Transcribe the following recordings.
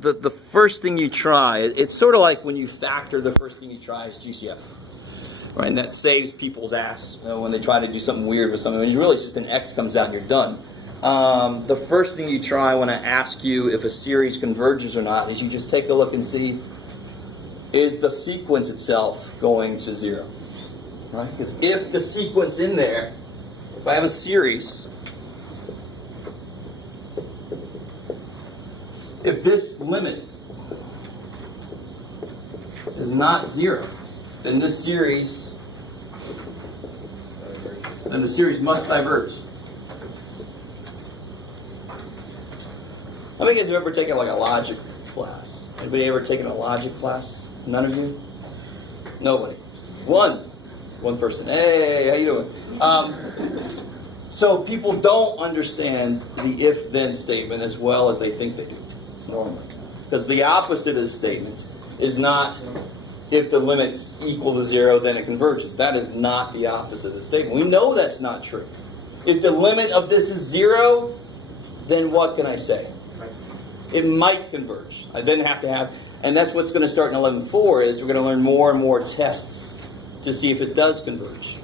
the first thing you try, it's sort of like when you factor, the first thing you try is GCF. Right? And that saves people's ass, when they try to do something weird with something. I mean, really, it's just an X comes out and you're done. The first thing you try when I ask you if a series converges or not is you just take a look and see, is the sequence itself going to 0? Right? Because if the sequence in there, if I have a series, if this limit is not 0, then the series must diverge. How many of you guys have ever taken like a logic class? Anybody ever taken a logic class? None of you? Nobody. One person. Hey, how you doing? So people don't understand the if-then statement as well as they think they do normally. Because the opposite of the statement is not if the limit's equal to 0, then it converges. That is not the opposite of the statement. We know that's not true. If the limit of this is 0, then what can I say? It might converge. I then have to have, and that's what's going to start in 11.4 is we're going to learn more and more tests to see if it does converge.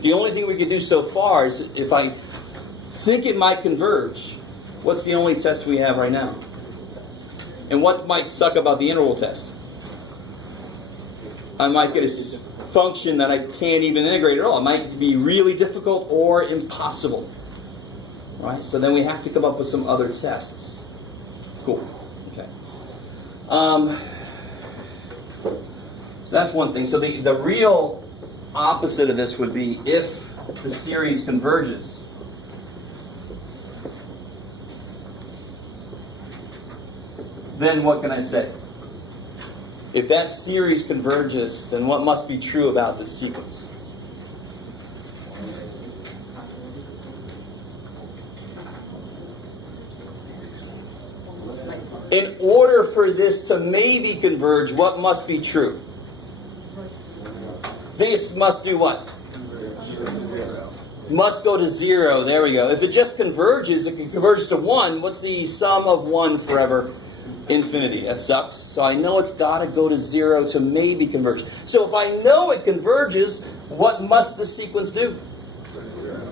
The only thing we can do so far is if I think it might converge, what's the only test we have right now? And what might suck about the interval test? I might get a function that I can't even integrate at all. It might be really difficult or impossible. Right? So then we have to come up with some other tests. Cool. Okay. So that's one thing. So the real opposite of this would be if the series converges. Then what can I say? If that series converges, then what must be true about this sequence? In order for this to maybe converge, what must be true? This must do what? Must go to 0. There we go. If it just converges, it can converge to 1. What's the sum of 1 forever? Infinity. That sucks. So I know it's got to go to 0 to maybe converge. So if I know it converges, what must the sequence do?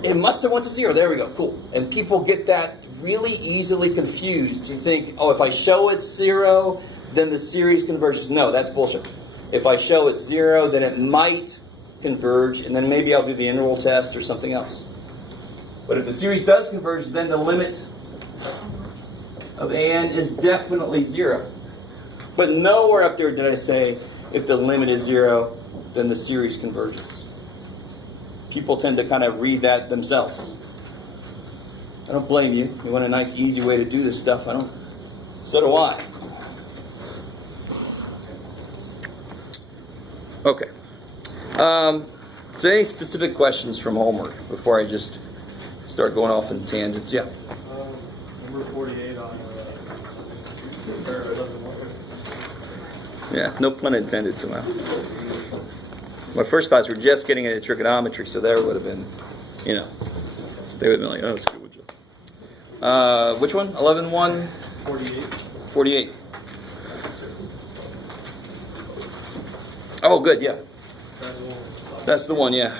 It must have went to 0. There we go. Cool. And people get that really easily confused. You think, oh, if I show it's 0, then the series converges. No, that's bullshit. If I show it's 0, then it might converge, and then maybe I'll do the interval test or something else. But if the series does converge, then the limit of an is definitely 0. But nowhere up there did I say, if the limit is 0, then the series converges. People tend to kind of read that themselves. I don't blame you. You want a nice, easy way to do this stuff. I don't. So do I. Okay. So any specific questions from homework before I just start going off in tangents? Yeah. Number 48 on Yeah, no pun intended somehow. My first class, we're just getting into trigonometry, so there would have been, they would have been like, oh, that's good job. Which one? 11.1? 48. 48. Oh, good, yeah. That's the one, yeah.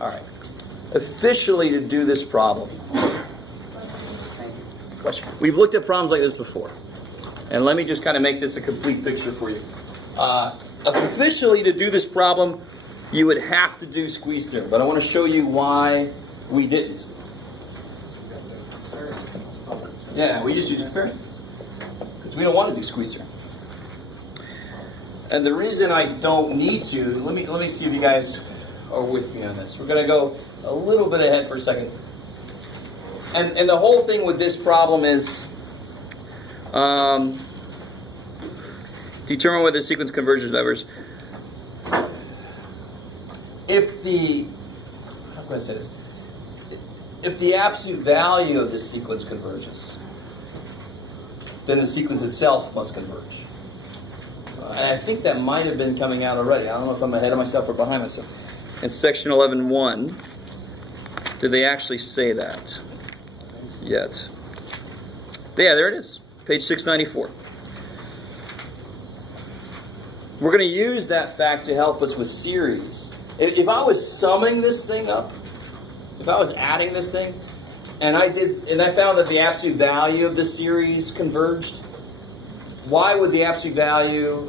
All right. Officially to do this problem. Question. We've looked at problems like this before. And let me just kind of make this a complete picture for you. Officially to do this problem, you would have to do squeeze theorem. But I want to show you why we didn't. Yeah, we just use comparisons. Because we don't want to do squeeze theorem. And the reason I don't need to, let me see if you guys are with me on this. We're going to go a little bit ahead for a second. And the whole thing with this problem is determine whether the sequence converges or diverges. How can I say this? If the absolute value of this sequence converges, then the sequence itself must converge. I think that might have been coming out already. I don't know if I'm ahead of myself or behind myself. In section 11.1, did they actually say that yet? Yeah, there it is. Page 694. We're going to use that fact to help us with series. If I was summing this thing up, if I was adding this thing, and I found that the absolute value of the series converged, why would the absolute value,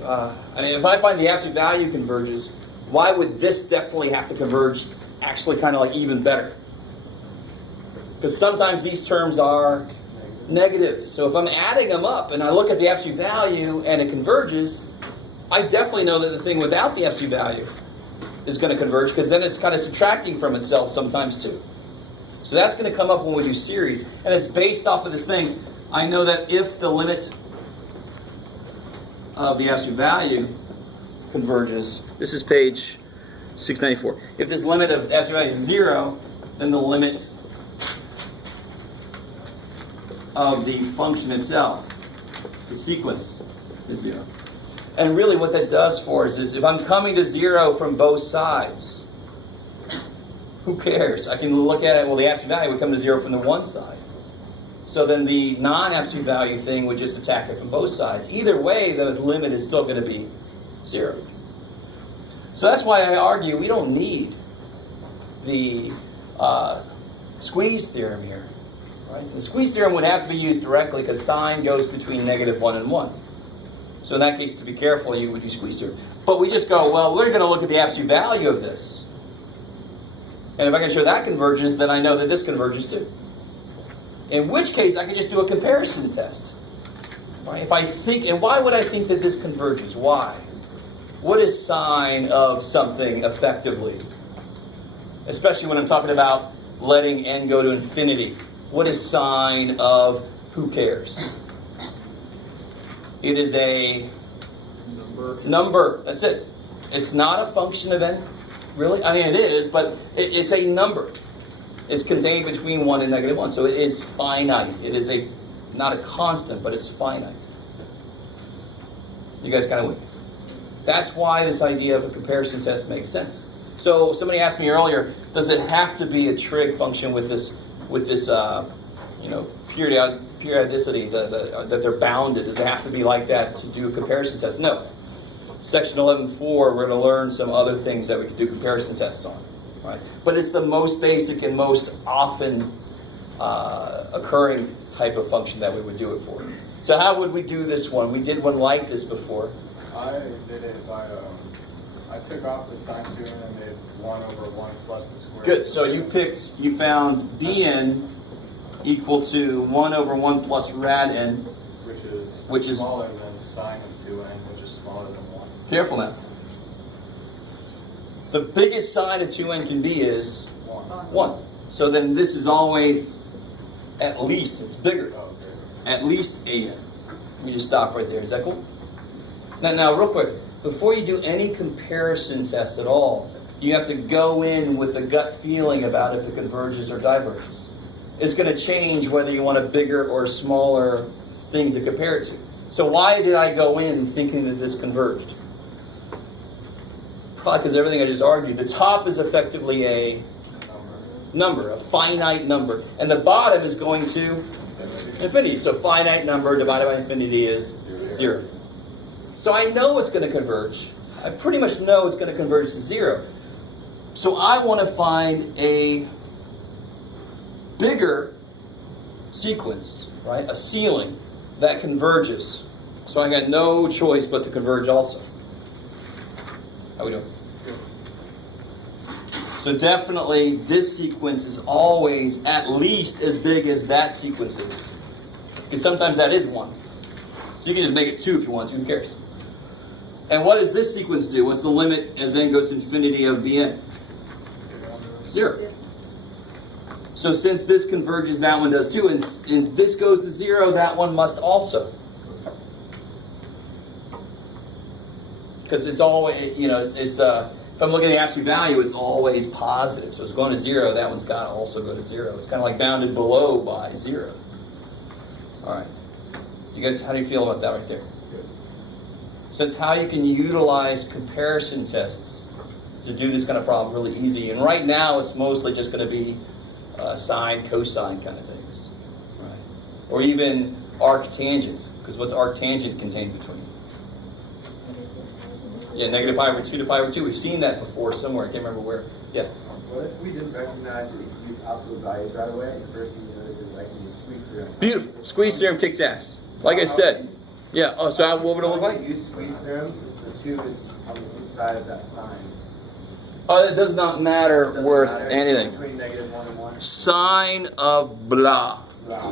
if I find the absolute value converges, why would this definitely have to converge actually kind of like even better? Because sometimes these terms are negative. So if I'm adding them up and I look at the absolute value and it converges, I definitely know that the thing without the absolute value is going to converge, because then it's kind of subtracting from itself sometimes too. So that's going to come up when we do series. And it's based off of this thing. I know that if the limit of the absolute value converges, this is page 694. If this limit of absolute value is 0, then the limit of the function itself, the sequence, is 0. And really what that does for us is if I'm coming to 0 from both sides, who cares? I can look at it, well, the absolute value would come to 0 from the one side. So then the non-absolute value thing would just attack it from both sides. Either way, the limit is still going to be 0. So that's why I argue we don't need the squeeze theorem here. Right? The squeeze theorem would have to be used directly because sine goes between -1 and 1. So in that case, to be careful, you would use squeeze theorem. But we just go, well, we're going to look at the absolute value of this. And if I can show that converges, then I know that this converges too. In which case, I can just do a comparison test. Right? If I think, and why would I think that this converges? Why? What is sine of something effectively? Especially when I'm talking about letting n go to infinity. What is sine of who cares? It is a number. That's it. It's not a function of n. Really? I mean, it is, but it's a number. It's contained between 1 and -1, so it is finite. It is not a constant, but it's finite. You guys kind of with me? That's why this idea of a comparison test makes sense. So somebody asked me earlier, does it have to be a trig function with this periodicity that they're bounded? Does it have to be like that to do a comparison test? No. Section 11.4, we're going to learn some other things that we can do comparison tests on. Right? But it's the most basic and most often occurring type of function that we would do it for. So how would we do this one? We did one like this before. I did it by, I took off the sine 2 and made 1 over 1 plus the square. Good. So you found Bn equal to 1 over 1 plus rad n. Which is smaller than sine of 2n, which is smaller than 1. Careful now. The biggest sine of 2n can be is 1. So then this is always, at least, it's bigger. Oh, okay. At least an. Let me just stop right there. Is that cool? Now, real quick, before you do any comparison test at all, you have to go in with the gut feeling about if it converges or diverges. It's going to change whether you want a bigger or smaller thing to compare it to. So why did I go in thinking that this converged? Probably because everything I just argued. The top is effectively a number, a finite number. And the bottom is going to infinity. So finite number divided by infinity is 0. So I know it's going to converge. I pretty much know it's going to converge to 0. So I want to find a bigger sequence, right? A ceiling that converges. So I got no choice but to converge also. How we doing? So definitely this sequence is always at least as big as that sequence is. Because sometimes that is 1. So you can just make it 2 if you want to. Who cares? And what does this sequence do? What's the limit as n goes to infinity of Bn? 0. So since this converges, that one does too. And this goes to 0, that one must also. Because it's always, if I'm looking at the absolute value, it's always positive. So it's going to 0, that one's got to also go to 0. It's kind of like bounded below by 0. All right. You guys, how do you feel about that right there? So it's how you can utilize comparison tests to do this kind of problem really easy. And right now, it's mostly just going to be sine, cosine kind of things. Right? Or even arctangent, because what's arctangent contained between? Yeah, negative pi over 2 to pi over 2. We've seen that before somewhere. I can't remember where. Yeah. What if we didn't recognize that you can use absolute values right away? The first thing you notice is I can use squeeze theorem. Beautiful. Squeeze theorem kicks ass. Like I said. Yeah. Oh, so what would it look like? Use squeeze theorem since the 2 is on the inside of that sign. It does not matter worth anything. Between negative 1 and 1. Sine of blah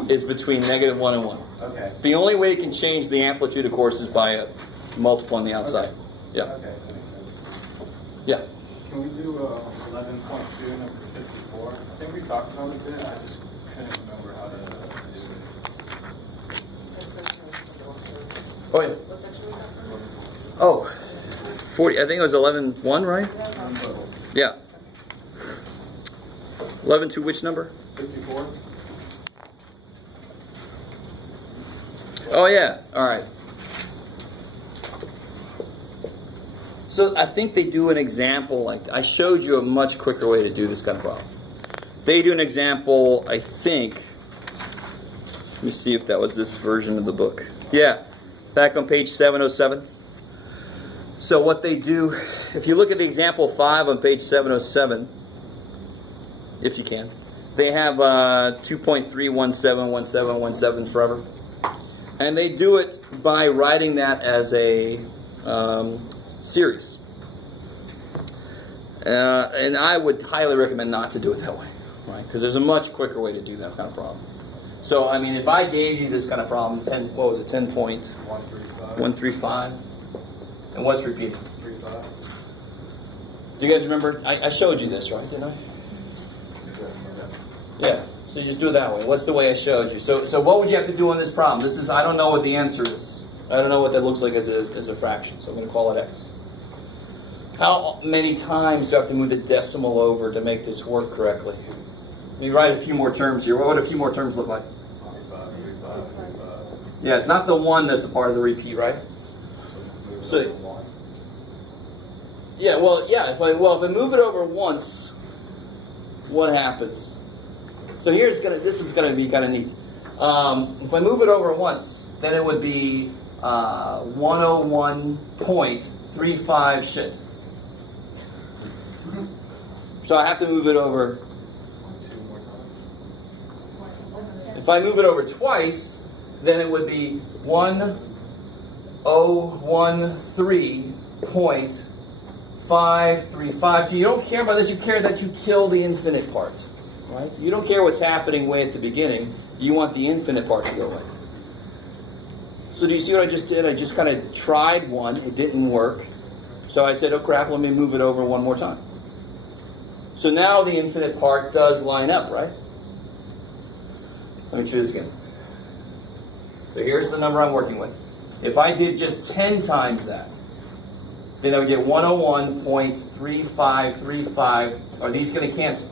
is between negative 1 and 1. Okay. The only way you can change the amplitude, of course, is by a multiple on the outside. Okay. Yeah. Okay, that makes sense. Yeah. Can we do 11.2 number 54? I think we talked about it a bit. I just couldn't remember how to do it. Oh, yeah. Oh, 40. I think it was 11.1, right? Yeah. 11 to which number? 54? Oh, yeah. All right. So I think they do an example like I showed you a much quicker way to do this kind of problem. They do an example, I think. Let me see if that was this version of the book. Yeah, back on page 707. So what they do, if you look at the example 5 on page 707, if you can, they have 2.3171717 forever. And they do it by writing that as a series. And I would highly recommend not to do it that way, right? Because there's a much quicker way to do that kind of problem. So, I mean, if I gave you this kind of problem, 10.135, and what's repeating? 3.5. Do you guys remember? I showed you this, right? Didn't I? Yeah. So you just do it that way. What's the way I showed you? So what would you have to do on this problem? This is, I don't know what the answer is. I don't know what that looks like as a fraction, so I'm going to call it x. How many times do I have to move the decimal over to make this work correctly? Let me write a few more terms here. What would a few more terms look like? 3.5. Yeah, it's not the 1 that's a part of the repeat, right? So, yeah, well, yeah. If I move it over once, what happens? So this one's gonna be kind of neat. If I move it over once, then it would be 101.35 shit. So I have to move it over. If I move it over twice, then it would be 1013.535. So you don't care about this, you care that you kill the infinite part. Right? You don't care what's happening way at the beginning. You want the infinite part to go away. So do you see what I just did? I just kind of tried one. It didn't work. So I said, oh crap, let me move it over one more time. So now the infinite part does line up, right? Let me try this again. So here's the number I'm working with. If I did just 10 times that, then I would get 101.3535. Are these going to cancel?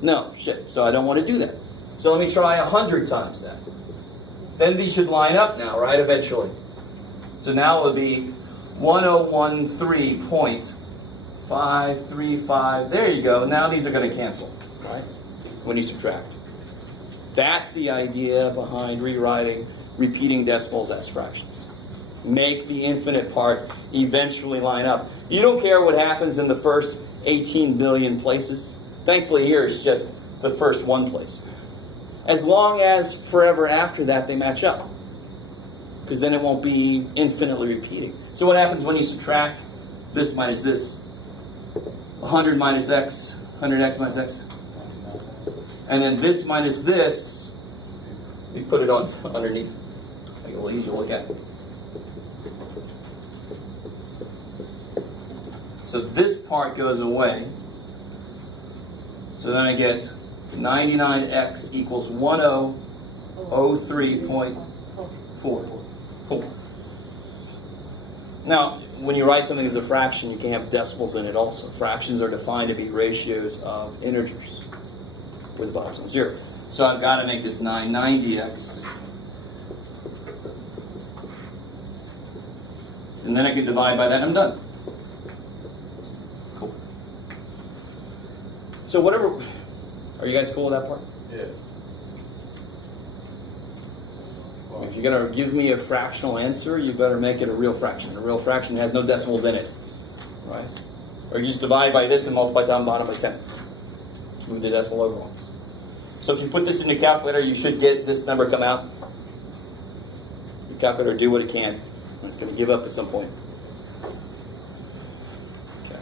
No, shit. So I don't want to do that. So let me try 100 times that. Then these should line up now, right? Eventually. So now it would be 1013.535. There you go. Now these are going to cancel, right? When you subtract. That's the idea behind rewriting repeating decimals as fractions. Make the infinite part eventually line up. You don't care what happens in the first 18 billion places. Thankfully here it's just the first one place. As long as forever after that they match up. Because then it won't be infinitely repeating. So what happens when you subtract this minus this? 100 minus x, 100x minus x. And then this minus this, you put it on underneath. Make it a little easier to look at. So this part goes away. So then I get 99x equals 1003.4. Cool. Now, when you write something as a fraction, you can have decimals in it also. Fractions are defined to be ratios of integers with bottoms on 0. So I've got to make this 990x And then I can divide by that and I'm done. Cool. So whatever, are you guys cool with that part? Yeah. If you're going to give me a fractional answer, you better make it a real fraction. A real fraction has no decimals in it, right? Or you just divide by this and multiply top and bottom by 10. Just move the decimal over once. So if you put this in your calculator, you should get this number come out. Your calculator do what it can. It's going to give up at some point. Okay.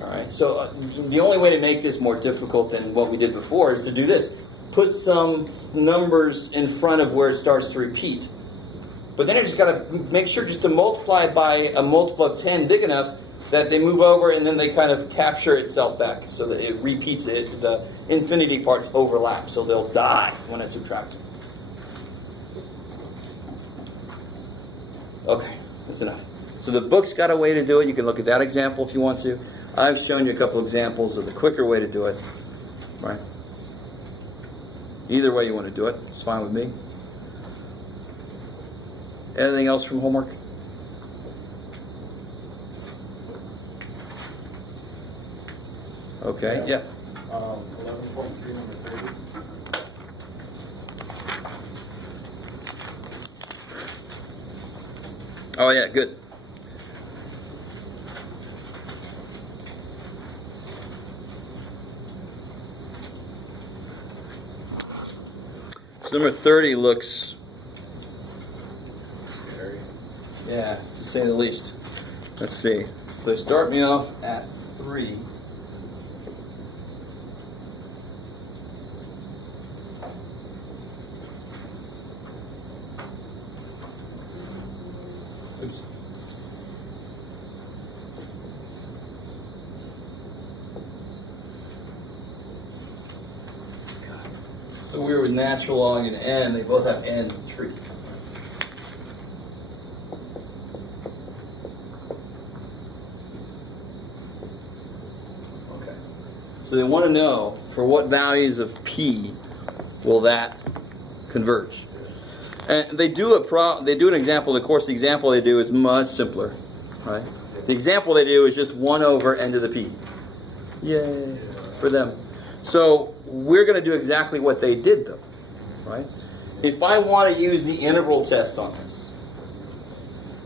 All right. So the only way to make this more difficult than what we did before is to do this. Put some numbers in front of where it starts to repeat. But then I just got to make sure just to multiply by a multiple of 10 big enough that they move over and then they kind of capture itself back so that it repeats it. The infinity parts overlap, so they'll die when I subtract them. Okay, that's enough. So the book's got a way to do it. You can look at that example if you want to. I've shown you a couple examples of the quicker way to do it. Right? Either way you want to do it, it's fine with me. Anything else from homework? Okay, yeah. 11.3, number 30. Oh yeah, good. So number 30 looks, Scary. yeah, to say the least. Let's see. So they start me off at 3. Oops. So we were with natural log and n. They both have n's in tree. Okay. So they want to know for what values of p will that converge. And they do an example. Of course, the example they do is much simpler, right? The example they do is just 1 over n to the p. Yay for them. So we're going to do exactly what they did, though, right? If I want to use the integral test on this,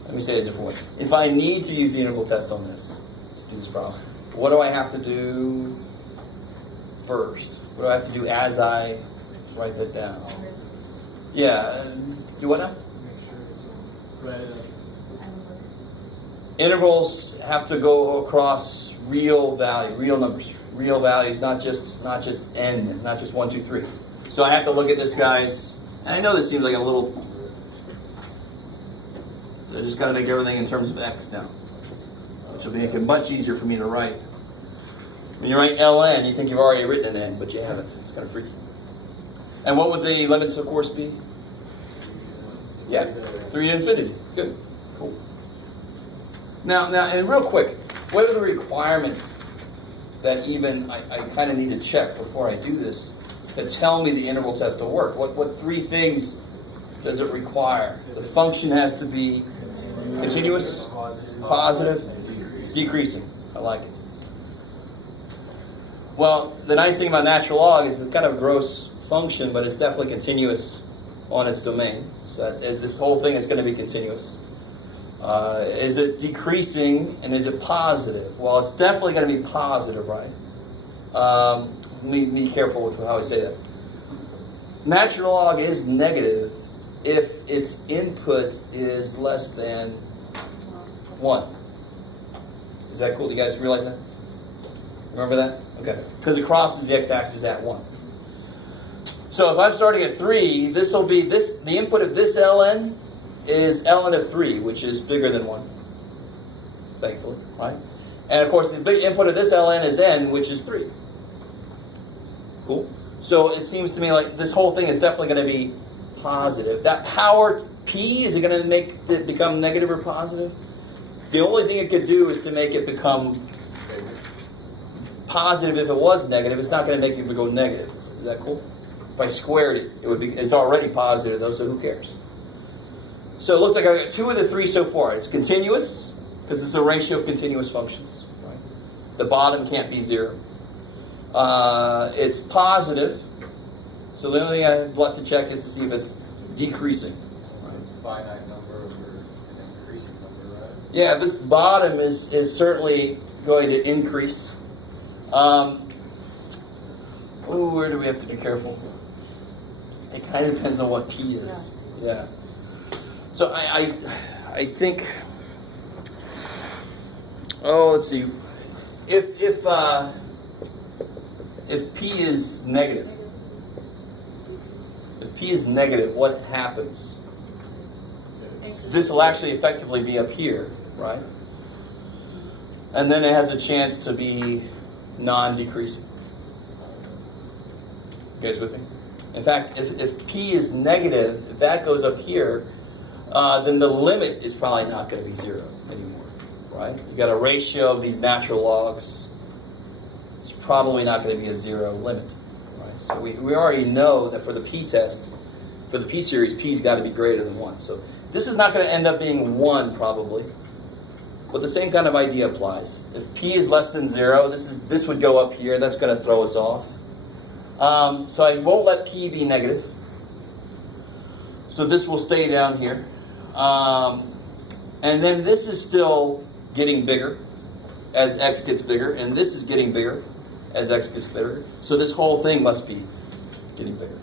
let me say it a different way. If I need to use the integral test on this, to do this problem, what do I have to do first? What do I have to do as I write that down? Yeah, do what now? Integrals have to go across real numbers. Real values, not just n, not just 1, 2, 3. So I have to look at this, guys. And I know this seems like a little. So I just got to make everything in terms of x now, which will make it much easier for me to write. When you write ln, you think you've already written an n, but you haven't. It's kind of freaky. And what would the limits of course be? Yeah, 3 to infinity. Good, cool. Now, and real quick, what are the requirements that even I kind of need to check before I do this that tell me the integral test will work? What 3 things does it require? The function has to be continuous, positive, decreasing. I like it. Well, the nice thing about natural log is it's kind of a gross function, but it's definitely continuous on its domain. So this whole thing is going to be continuous. Is it decreasing and is it positive? Well, it's definitely going to be positive, right? Let me be careful with how I say that. Natural log is negative if its input is less than 1. Is that cool? Do you guys realize that? Remember that? Okay. Because it crosses the x-axis at 1. So if I'm starting at 3, this will be the input of this ln is ln of 3, which is bigger than 1. Thankfully, right? And of course, the big input of this ln is n, which is 3. Cool? So it seems to me like this whole thing is definitely going to be positive. That power p, is it going to make it become negative or positive? The only thing it could do is to make it become positive if it was negative. It's not going to make it go negative. Is that cool? If I squared it, it's already positive though, so who cares? So it looks like I got 2 of the 3 so far. It's continuous, because it's a ratio of continuous functions. Right? The bottom can't be 0. It's positive. So the only thing I'd like to check is to see if it's decreasing. It's a finite number over an increasing number, right? Yeah, this bottom is certainly going to increase. Where do we have to be careful? It kind of depends on what P is. Yeah. So I think. Oh, let's see. If P is negative. If P is negative, what happens? This will actually effectively be up here, right? And then it has a chance to be non-decreasing. You guys with me? In fact, if P is negative, if that goes up here, then the limit is probably not going to be 0 anymore, right? You got a ratio of these natural logs. It's probably not going to be a 0 limit, right? So we already know that for the P test, for the P series, P's got to be greater than 1. So this is not going to end up being 1 probably, but the same kind of idea applies. If P is less than 0, this would go up here. That's going to throw us off. So I won't let P be negative. So this will stay down here. And then this is still getting bigger as x gets bigger, and this is getting bigger as x gets bigger. So this whole thing must be getting bigger.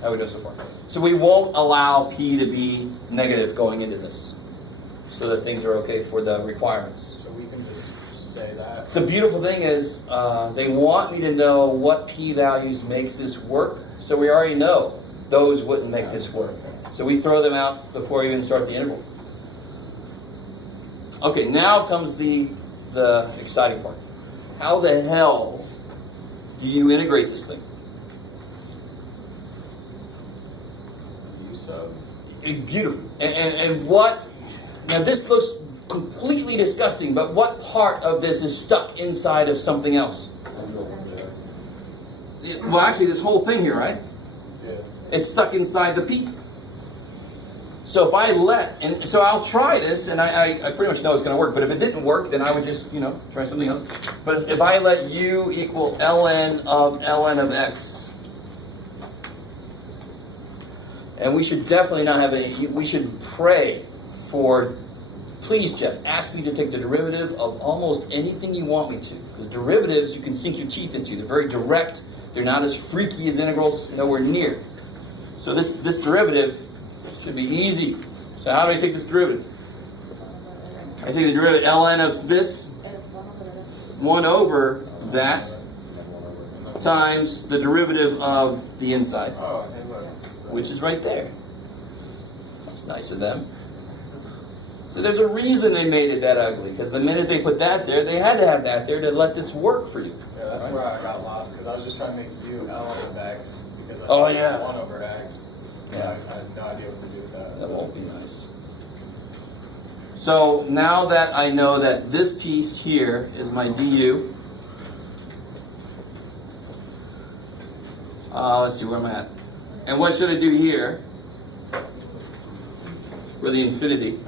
How we go so far? So we won't allow P to be negative going into this, so that things are okay for the requirements. So we can just say that. The beautiful thing is they want me to know what P values makes this work, so we already know those wouldn't make this work. So we throw them out before we even start the interval. Okay, now comes the exciting part. How the hell do you integrate this thing? So Beautiful. And what, now this looks completely disgusting, but what part of this is stuck inside of something else? Well, actually, this whole thing here, right? Yeah. It's stuck inside the P. So if I and so I'll try this, and I pretty much know it's going to work, but if it didn't work, then I would just, try something else. But if I let U equal ln of x, and we should definitely not have any, we should pray for, please, Jeff, ask me to take the derivative of almost anything you want me to. Because derivatives, you can sink your teeth into. They're very direct. They're not as freaky as integrals, nowhere near. So this derivative should be easy. So how do I take this derivative? I take the derivative ln of this 1 over that times the derivative of the inside, which is right there. That's nice of them. So there's a reason they made it that ugly, because the minute they put that there, they had to have that there to let this work for you. Yeah, that's where I got lost, because I was just trying to make U ln of x, because I Oh, saw yeah. 1 over x. Yeah. I had no idea what to do with that. That won't be nice. So now that I know that this piece here is my du, let's see, where am I at? And what should I do here for the infinity?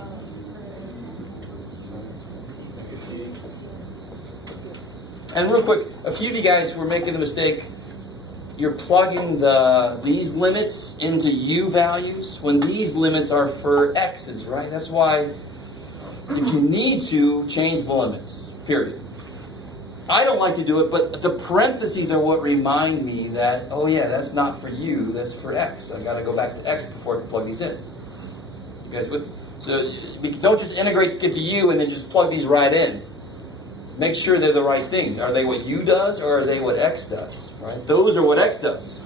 And real quick, a few of you guys were making the mistake. You're plugging these limits into u values when these limits are for x's, right? That's why if you need to, change the limits, period. I don't like to do it, but the parentheses are what remind me that, oh yeah, that's not for u, that's for x. I got to go back to x before I can plug these in. You guys with? So don't just integrate to get to u and then just plug these right in. Make sure they're the right things. Are they what u does, or are they what x does? Right? Those are what x does.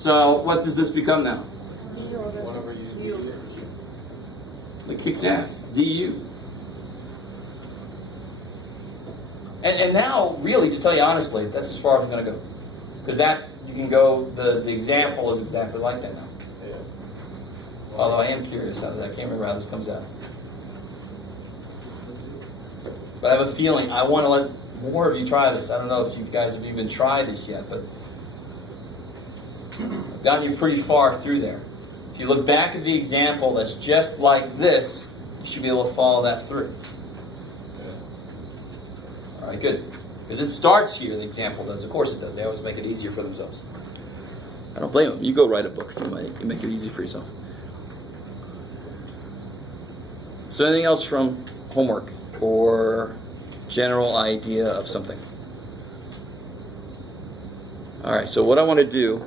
So what does this become now? 1 over u. It kicks ass. Du. And now, really, to tell you honestly, that's as far as I'm going to go. Because that, you can go, the example is exactly like that now. Yeah. Although I am curious, I can't remember how this comes out. But I have a feeling, I want to let more of you try this. I don't know if you guys have even tried this yet, but I've gotten you pretty far through there. If you look back at the example that's just like this, you should be able to follow that through. All right, good. Because it starts here, the example does. Of course it does. They always make it easier for themselves. I don't blame them. You go write a book. You make it easy for yourself. So anything else from homework or general idea of something? All right, so what I want to do,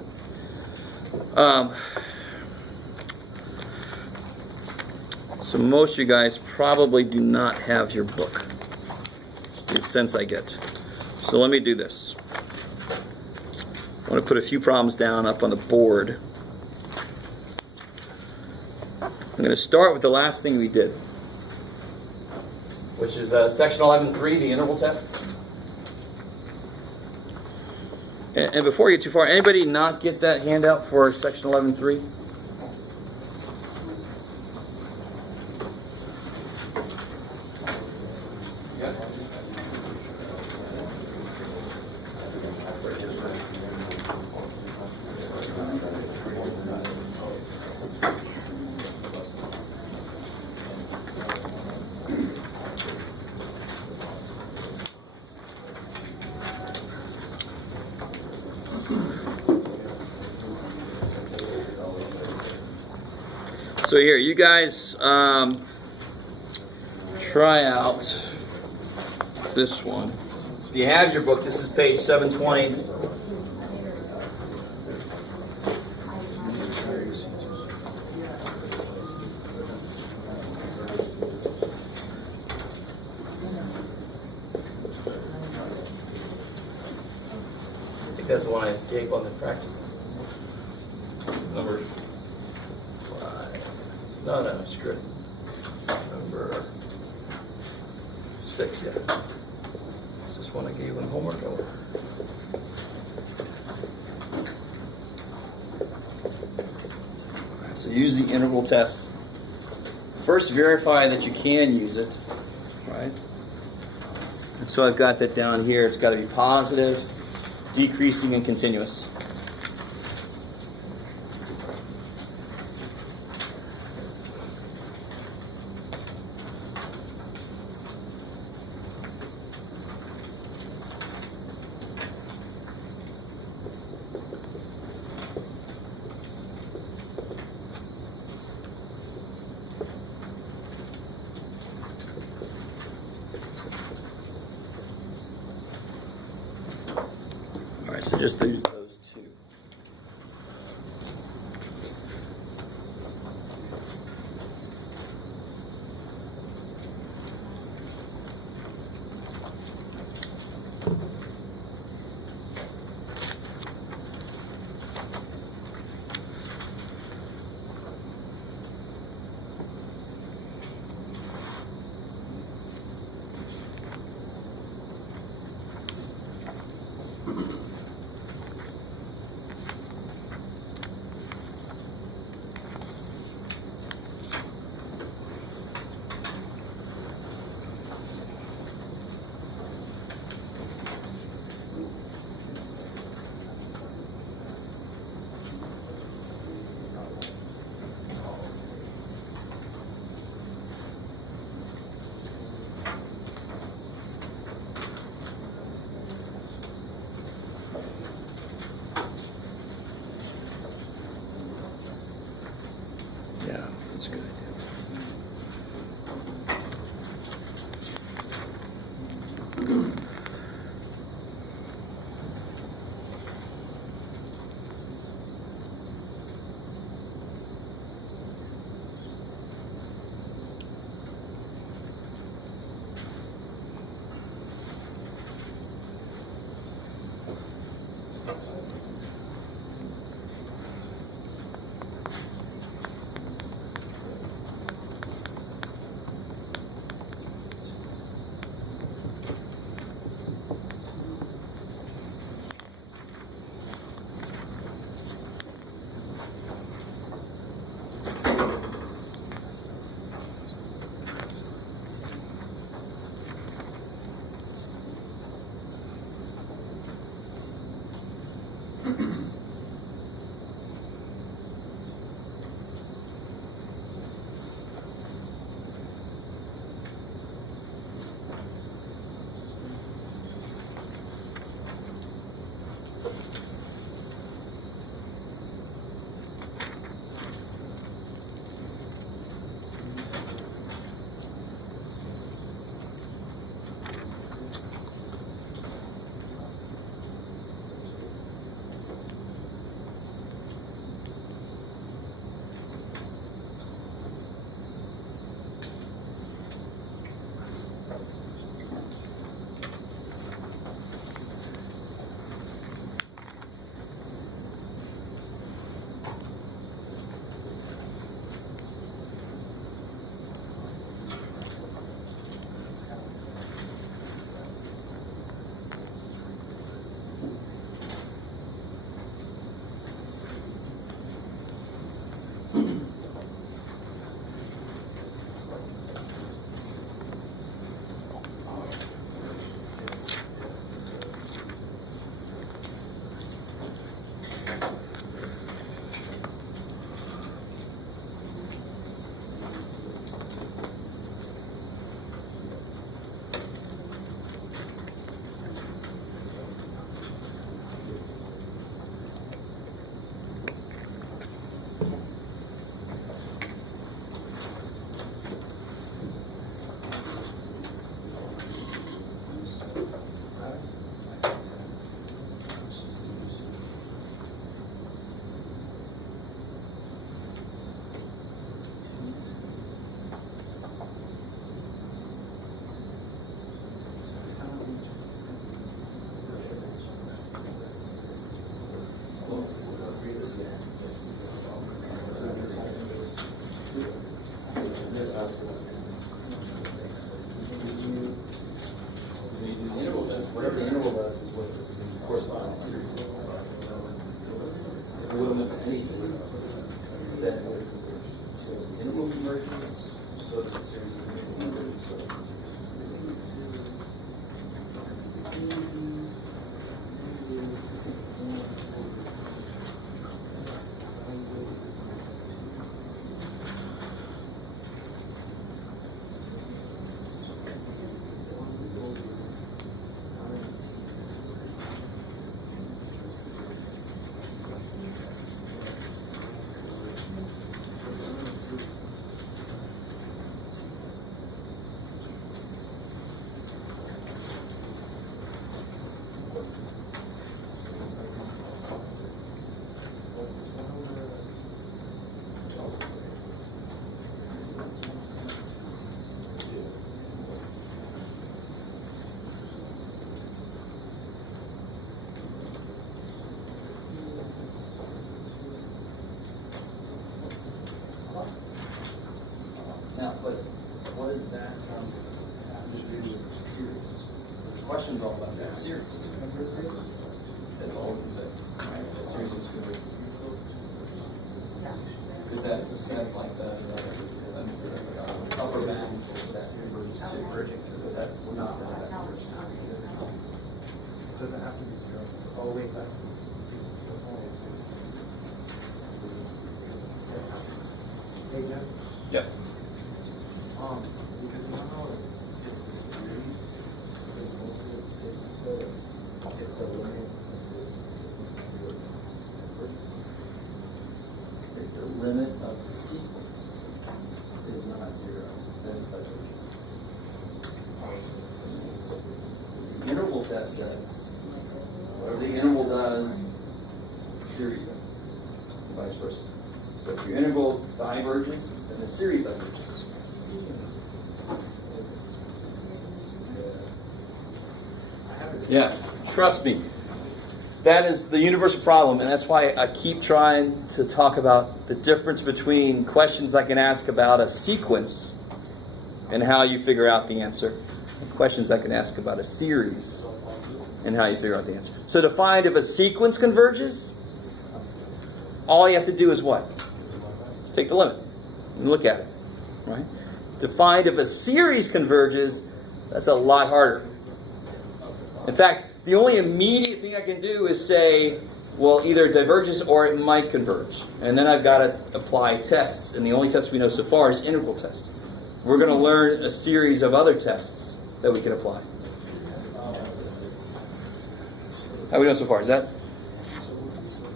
so most of you guys probably do not have your book. It's the sense I get. So let me do this. I want to put a few problems down up on the board. I'm going to start with the last thing we did, which is section 11.3, the interval test. And before you get too far, anybody not get that handout for section 11.3? So here, you guys try out this one. If you have your book, this is page 720. I think that's the one I gave on the practice test. Number 5. No, screw it. Number 6, yeah. Is this one I gave on homework? Oh. Alright, so use the interval test. First, verify that you can use it, right? And so I've got that down here. It's got to be positive, decreasing, and continuous. So just use those two. does that have to do with the series? The question's all about that series. That's all we can say. Right? That series is good. Because that's like the upper bounds of that series diverging to, but that's not really that divergent. Doesn't have to be zero. Oh wait, that's Hey Jeff. Yep. Because now it's the series. Because so if the limit of this is If the limit of the sequence is not zero, then it's divergent. The interval test says whatever the interval does, the series does, and vice versa. So if your interval diverges, then the series diverges. Yeah, trust me. That is the universal problem, and that's why I keep trying to talk about the difference between questions I can ask about a sequence and how you figure out the answer, and questions I can ask about a series and how you figure out the answer. So to find if a sequence converges, all you have to do is what? Take the limit and look at it, right? To find if a series converges, that's a lot harder. In fact, the only immediate thing I can do is say, well, either it diverges or it might converge. And then I've got to apply tests, and the only test we know so far is integral test. We're going to learn a series of other tests that we can apply. How are we doing so far? Is that?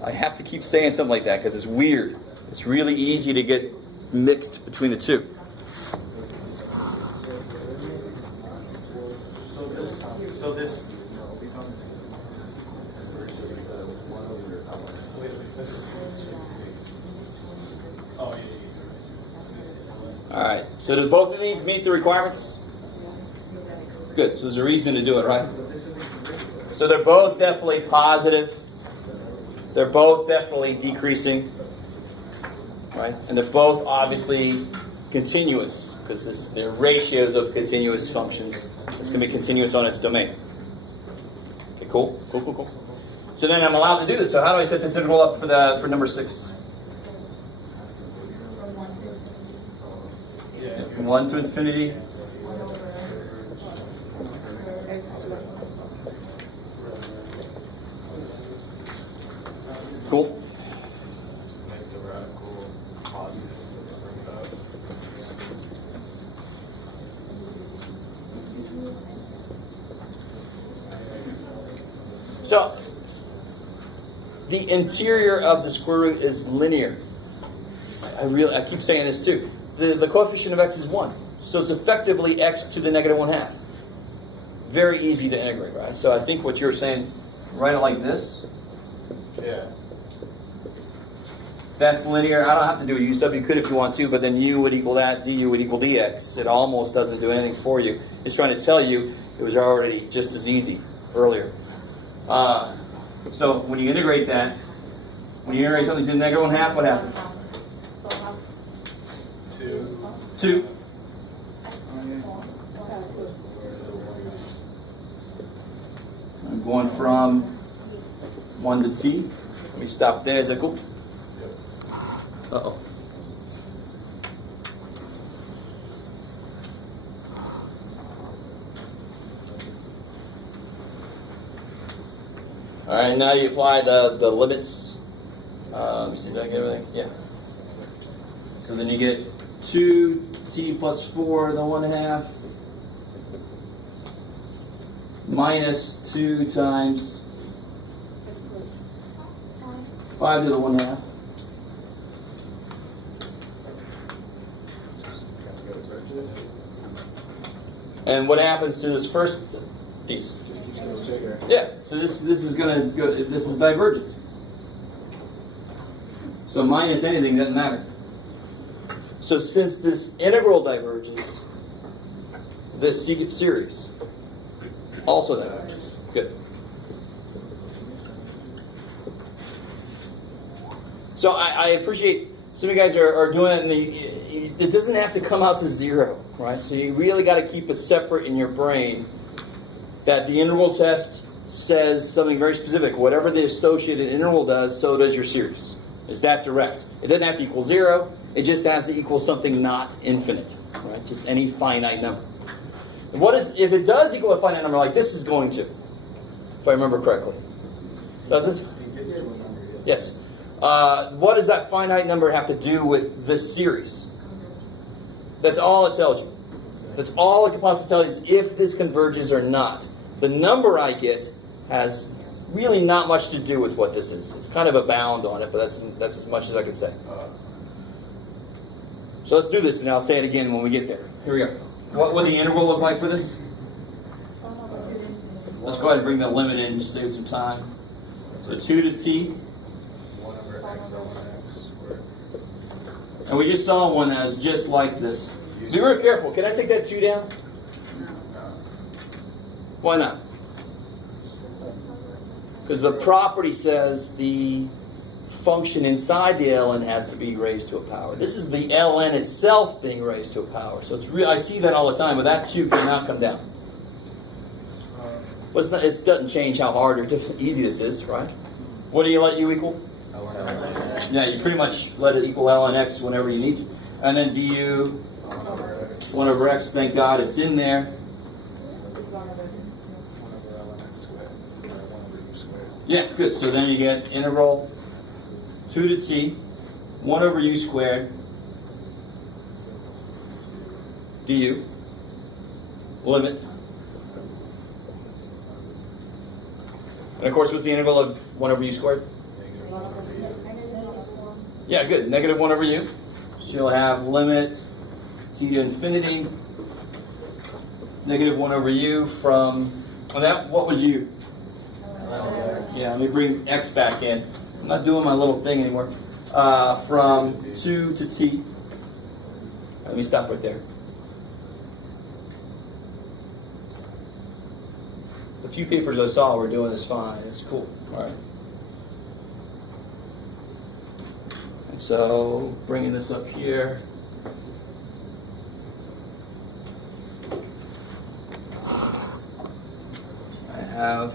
I have to keep saying something like that because it's weird. It's really easy to get mixed between the two. So this becomes. Oh, yeah. All right. So do both of these meet the requirements? Good. So there's a reason to do it, right? So they're both definitely positive. They're both definitely decreasing, right? And they're both obviously continuous because they're ratios of continuous functions. It's going to be continuous on its domain. Okay, cool. So then I'm allowed to do this. So how do I set this interval up for number 6? From 1 to infinity. Cool. So, the interior of the square root is linear. I keep saying this too. The coefficient of x is 1. So it's effectively x to the negative 1/2. Very easy to integrate, right? So I think what you're saying, write it like this. Yeah. That's linear. I don't have to do a u sub. You could if you want to, but then u would equal that, du would equal dx. It almost doesn't do anything for you. It's trying to tell you it was already just as easy earlier. So when you integrate that, when you integrate something to the negative 1/2, what happens? 2. I'm going from 1 to t. Let me stop there. Is that cool? Uh-oh. All right, now you apply the limits. See if I get everything. Yeah. So then you get 2t plus 4 to the 1/2 minus 2 times 5 to the 1/2. And what happens to this first piece? Yeah, so this is gonna go. This is divergent. So minus anything doesn't matter. So since this integral diverges, this series also diverges. Good. So I appreciate some of you guys are doing it. It doesn't have to come out to 0. right? So you really got to keep it separate in your brain that the integral test says something very specific. Whatever the associated integral does, so does your series. It's that direct. It doesn't have to equal 0. It just has to equal something not infinite, right? Just any finite number. What is, if it does equal a finite number, like this is going to, if I remember correctly. Does it? Yes. What does that finite number have to do with this series? That's all it tells you. That's all it can possibly tell you is if this converges or not. The number I get has really not much to do with what this is. It's kind of a bound on it, but that's as much as I can say. So let's do this, and I'll say it again when we get there. Here we go. What would the integral look like for this? Let's go ahead and bring the limit in, just save some time. So 2 to t. 1 over x ln x squared. And we just saw one that was just like this. Be real careful. Can I take that 2 down? No. Why not? Because the property says the function inside the ln has to be raised to a power. This is the ln itself being raised to a power. So it's real. I see that all the time, but that 2 cannot come down. Well, it doesn't change how hard or easy this is, right? What do you let u equal? Yeah, you pretty much let it equal ln x whenever you need to. And then du 1 over x, thank God it's in there. 1 over ln x squared. 1 over u squared. Yeah, good. So then you get integral 2 to t, 1 over u squared, du, limit. And of course, what's the integral of 1 over u squared? Yeah, good. Negative 1 over u. So you'll have limit t to infinity, negative 1 over u from, and that, what was u? Yeah, let me bring x back in. I'm not doing my little thing anymore. From 2 to t. Let me stop right there. The few papers I saw were doing this fine. It's cool. All right. And so, bringing this up here. I have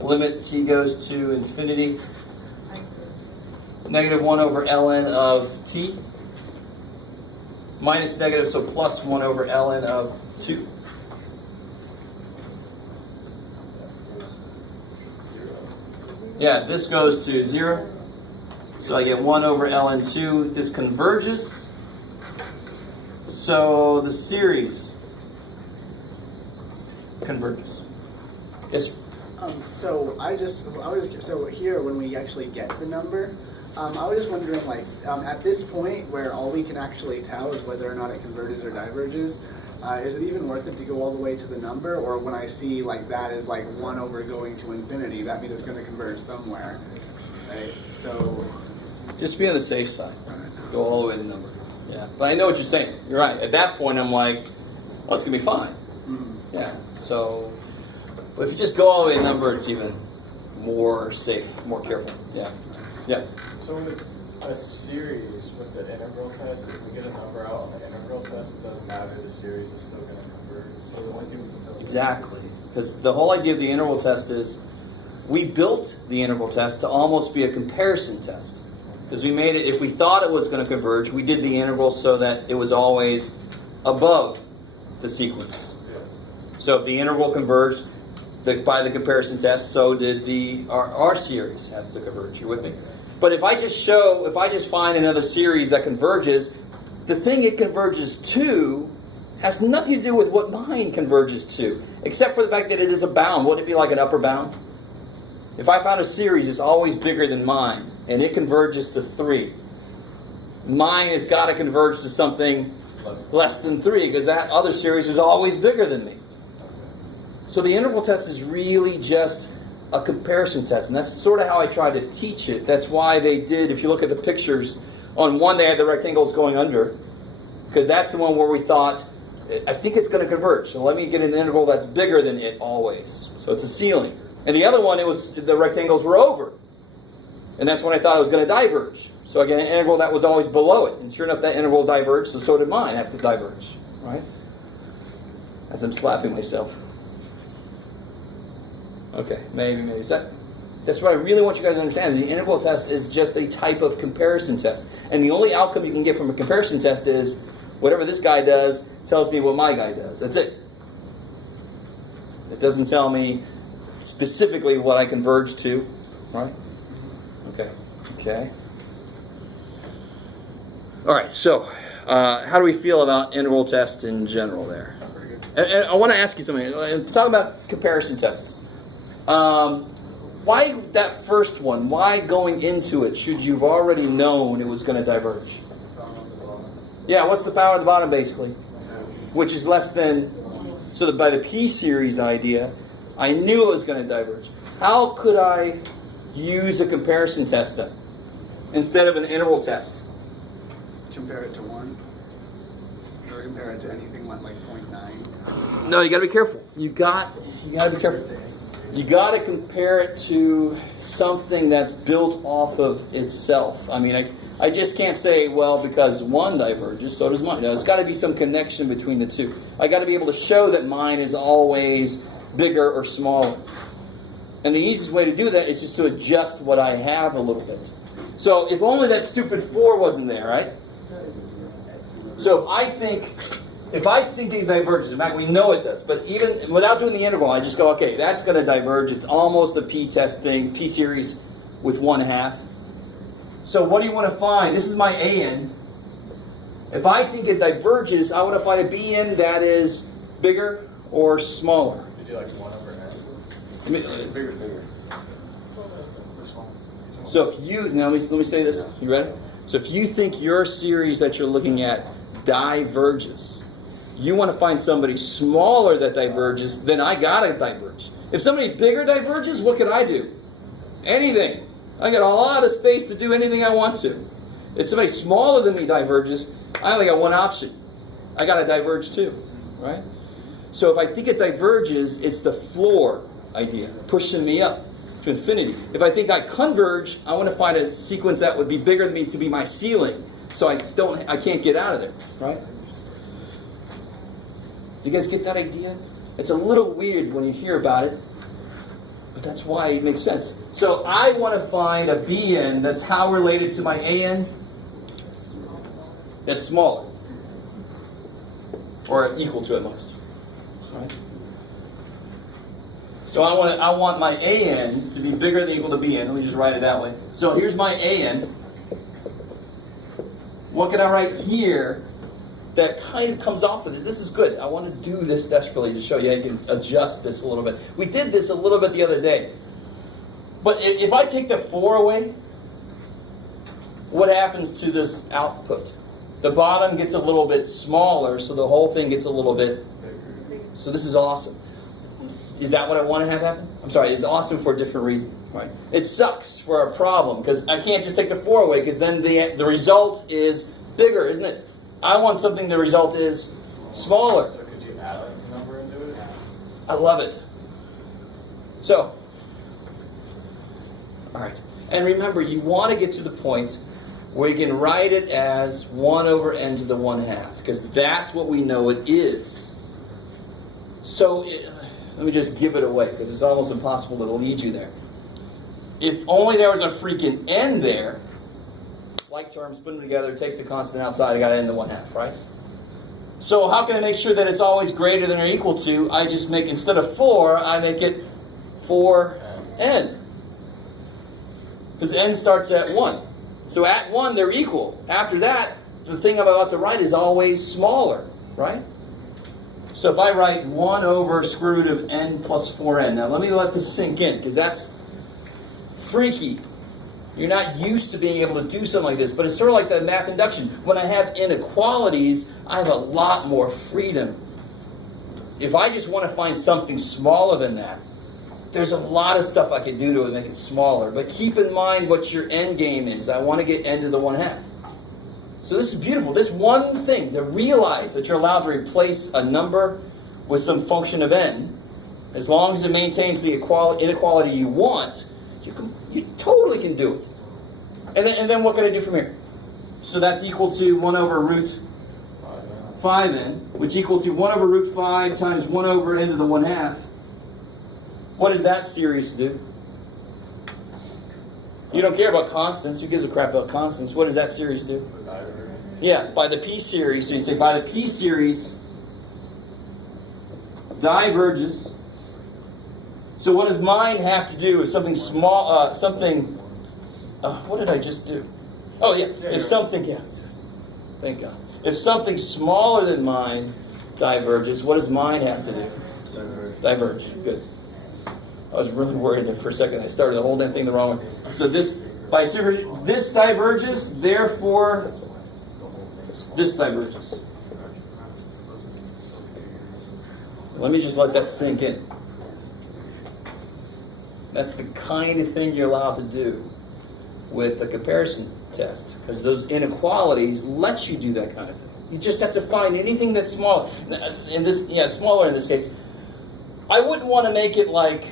limit t goes to infinity, negative 1 over ln of t, minus negative, so plus 1 over ln of 2. Yeah, this goes to 0. So I get 1 over ln 2. This converges. So the series converges. Yes, sir. So here when we actually get the number, I was just wondering, like, at this point where all we can actually tell is whether or not it converges or diverges, is it even worth it to go all the way to the number? Or when I see like that is like 1 over going to infinity, that means it's going to converge somewhere, right? So just be on the safe side. Go all the way to the number. Yeah, but I know what you're saying. You're right. At that point, I'm like, well, it's going to be fine. mm-hmm. Yeah, so, but if you just go all the way to the number, it's even more safe, more careful. Yeah. Yeah. So with a series with the integral test, if we get a number out on the integral test, it doesn't matter, the series is still going to converge. So the only thing we can tell Exactly. Because the whole idea of the integral test is we built the integral test to almost be a comparison test. Because we made it, if we thought it was going to converge, we did the integral so that it was always above the sequence. So if the integral converged by the comparison test, so did our series have to converge. You with me? But if I just find another series that converges, the thing it converges to has nothing to do with what mine converges to, except for the fact that it is a bound. Wouldn't it be like an upper bound? If I found a series that's always bigger than mine, and it converges to 3, mine has got to converge to something less than 3, because that other series is always bigger than me. So the integral test is really just a comparison test, and that's sort of how I try to teach it. That's why they did, if you look at the pictures, on one they had the rectangles going under, because that's the one where we thought, I think it's going to converge, so let me get an integral that's bigger than it always. So it's a ceiling. And the other one, it was the rectangles were over, and that's when I thought it was going to diverge. So I get an integral that was always below it. And sure enough, that integral diverged, so did mine have to diverge. Right? As I'm slapping myself. Okay, maybe. That's what I really want you guys to understand. Is the integral test is just a type of comparison test. And the only outcome you can get from a comparison test is whatever this guy does tells me what my guy does. That's it. It doesn't tell me specifically what I converge to. Right? Okay. All right, so how do we feel about integral tests in general there? And I want to ask you something. Talk about comparison tests. Why that first one? Why going into it should you've already known it was going to diverge? Yeah, what's the power at the bottom basically? Which is less than, so that by the p-series idea, I knew it was going to diverge. How could I use a comparison test then, instead of an integral test? Compare it to 1. Or compare it to anything like 0.9. No, you got to be careful. You got to be careful. You got to compare it to something that's built off of itself. I mean, I just can't say, well, because 1 diverges, so does mine. No, there's got to be some connection between the two. I got to be able to show that mine is always bigger or smaller. And the easiest way to do that is just to adjust what I have a little bit. So if only that stupid 4 wasn't there, right? So if I think it diverges, in fact, we know it does, but even without doing the integral, I just go, okay, that's going to diverge. It's almost a p-test thing, p-series with 1/2. So what do you want to find? This is my an. If I think it diverges, I want to find a bn that is bigger or smaller. You do like 1 over n. Bigger. So if you, now let me say this. You ready? So if you think your series that you're looking at diverges, you want to find somebody smaller that diverges, then I gotta diverge. If somebody bigger diverges, what can I do? Anything. I got a lot of space to do anything I want to. If somebody smaller than me diverges, I only got one option. I gotta diverge too, right? So if I think it diverges, it's the floor idea, pushing me up to infinity. If I think I converge, I want to find a sequence that would be bigger than me to be my ceiling, so I can't get out of there, right? Do you guys get that idea? It's a little weird when you hear about it, but that's why it makes sense. So I want to find a Bn that's how related to my An? That's smaller, or equal to at most, right? So I want my An to be bigger than or equal to Bn. Let me just write it that way. So here's my An. What can I write here that kind of comes off of it? This is good. I want to do this desperately to show you I can adjust this a little bit. We did this a little bit the other day. But if I take the 4 away, what happens to this output? The bottom gets a little bit smaller, so the whole thing gets a little bit... So this is awesome. Is that what I want to have happen? I'm sorry, it's awesome for a different reason. Right? It sucks for a problem, because I can't just take the 4 away, because then the result is bigger, isn't it? I want something the result is smaller. So could you add a number into it? I love it. So, all right. And remember, you want to get to the point where you can write it as 1 over n to the 1/2, because that's what we know it is. So, let me just give it away, because it's almost impossible to lead you there. If only there was a freaking n there, like terms, put them together, take the constant outside, I got n to 1/2, right? So how can I make sure that it's always greater than or equal to? I just make, instead of 4, I make it 4n. Because n starts at 1. So at 1, they're equal. After that, the thing I'm about to write is always smaller, right? So if I write 1 over square root of n plus 4n. Now let me let this sink in, because that's freaky. You're not used to being able to do something like this, but it's sort of like the math induction. When I have inequalities, I have a lot more freedom. If I just want to find something smaller than that, there's a lot of stuff I can do to it make it smaller. But keep in mind what your end game is. I want to get n to the 1/2. So this is beautiful. This one thing, to realize that you're allowed to replace a number with some function of n, as long as it maintains the inequality you want, you totally can do it. And then what can I do from here? So that's equal to 1 over root 5n, which equal to 1 over root 5 times 1 over n to the 1/2. What does that series do? You don't care about constants. Who gives a crap about constants? What does that series do? Yeah, by the p series. So you say by the p series diverges. So what does mine have to do with something small? What did I just do? Oh yeah, if something, yeah, thank God. If something smaller than mine diverges, what does mine have to do? Diverge. Good. I was really worried there for a second. I started the whole damn thing the wrong way. So this diverges, therefore this diverges. Let me just let that sink in. That's the kind of thing you're allowed to do with a comparison test, because those inequalities let you do that kind of thing. You just have to find anything that's smaller. Smaller in this case. I wouldn't want to make it like,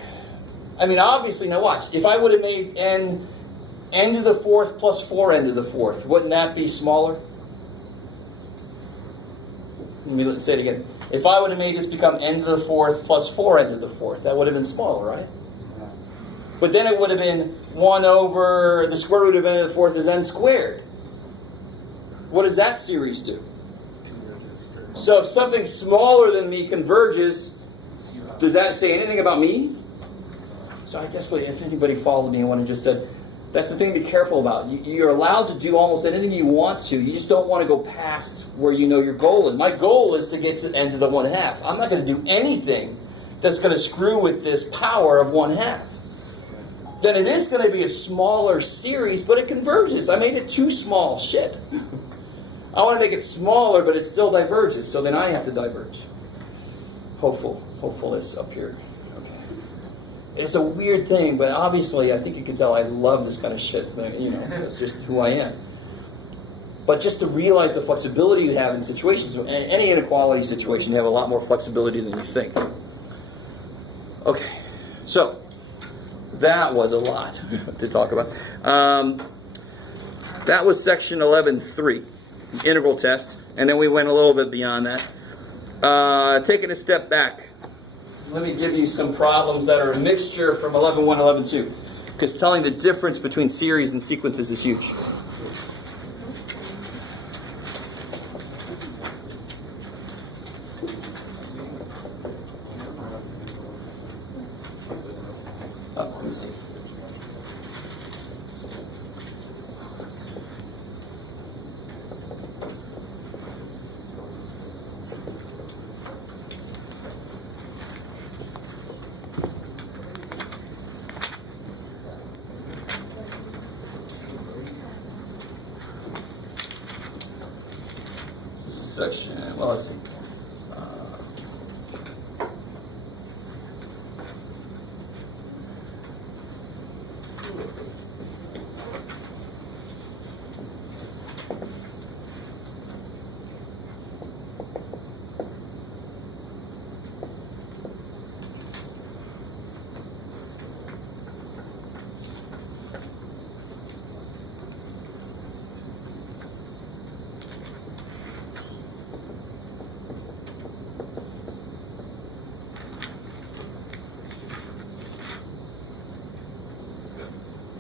obviously, now watch. If I would have made n to the 4th plus 4n to the 4th, wouldn't that be smaller? Let's say it again. If I would have made this become n to the 4th plus 4n to the 4th, that would have been smaller, right? But then it would have been 1 over the square root of n to the 4th is n squared. What does that series do? So if something smaller than me converges, does that say anything about me? So I desperately, if anybody followed me, I would have just said, that's the thing to be careful about. You're allowed to do almost anything you want to. You just don't want to go past where you know your goal is. My goal is to get to the end of the 1/2. I'm not going to do anything that's going to screw with this power of 1/2. Then it is going to be a smaller series, but it converges. I made it too small. Shit. I want to make it smaller, but it still diverges. So then I have to diverge. Hopefulness up here. Okay. It's a weird thing, but obviously I think you can tell I love this kind of shit. That's just who I am. But just to realize the flexibility you have in situations, any inequality situation, you have a lot more flexibility than you think. Okay, so that was a lot to talk about. That was section 11.3, integral test, and then we went a little bit beyond that. Taking a step back, let me give you some problems that are a mixture from 11.1 and 11.2, because telling the difference between series and sequences is huge. Let me see. This is section, well, let's see.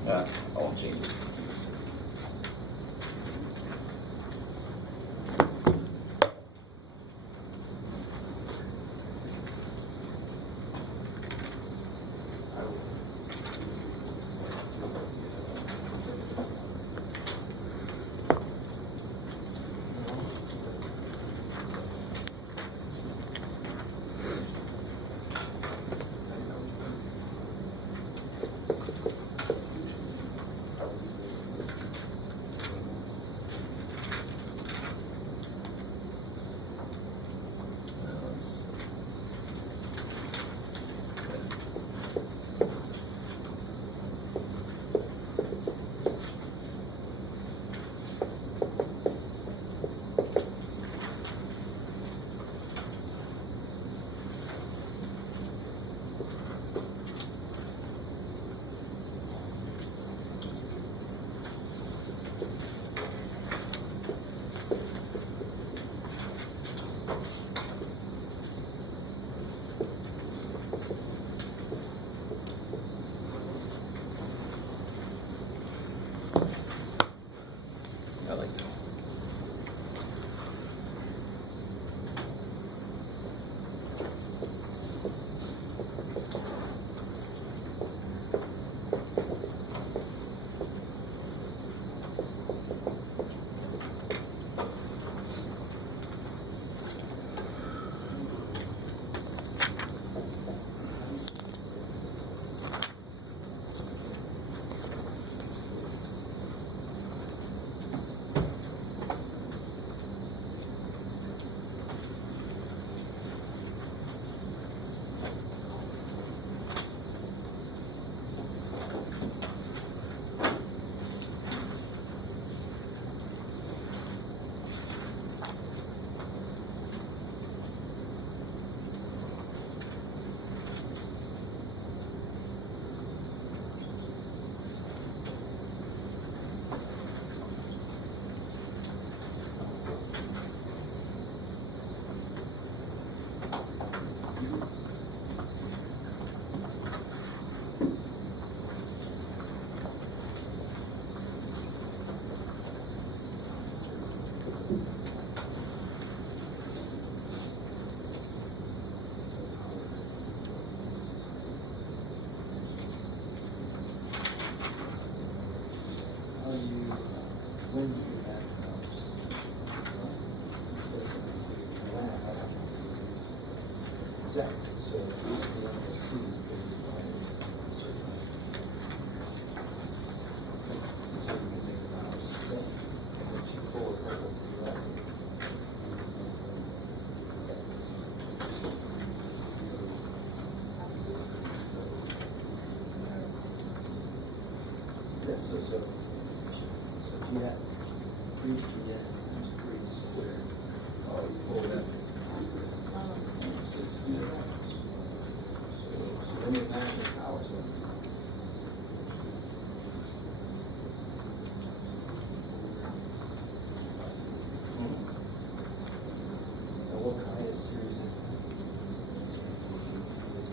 I won't change it. exact. So if we have the plus 2, so we can make the powers the same. And then G4 equal to that. Yes, so if you have 3 to the n times 3 squared, equal to that. So then you imagine the powers of Now what kind of series is it?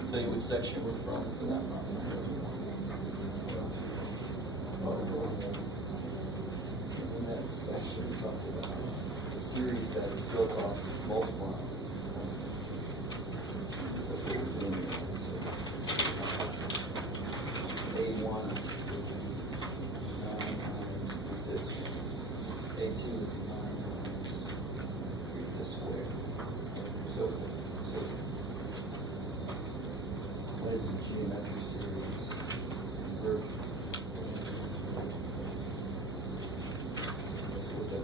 I'll tell you which section we're from for that problem. Oh, it's all in that section we talked about the series that is built off multiplying. That's what we're doing here. So, A1 9 times 3 fifths. A2 9 times 3 fifths squared. So what is the geometric series? Convergent. Let's look at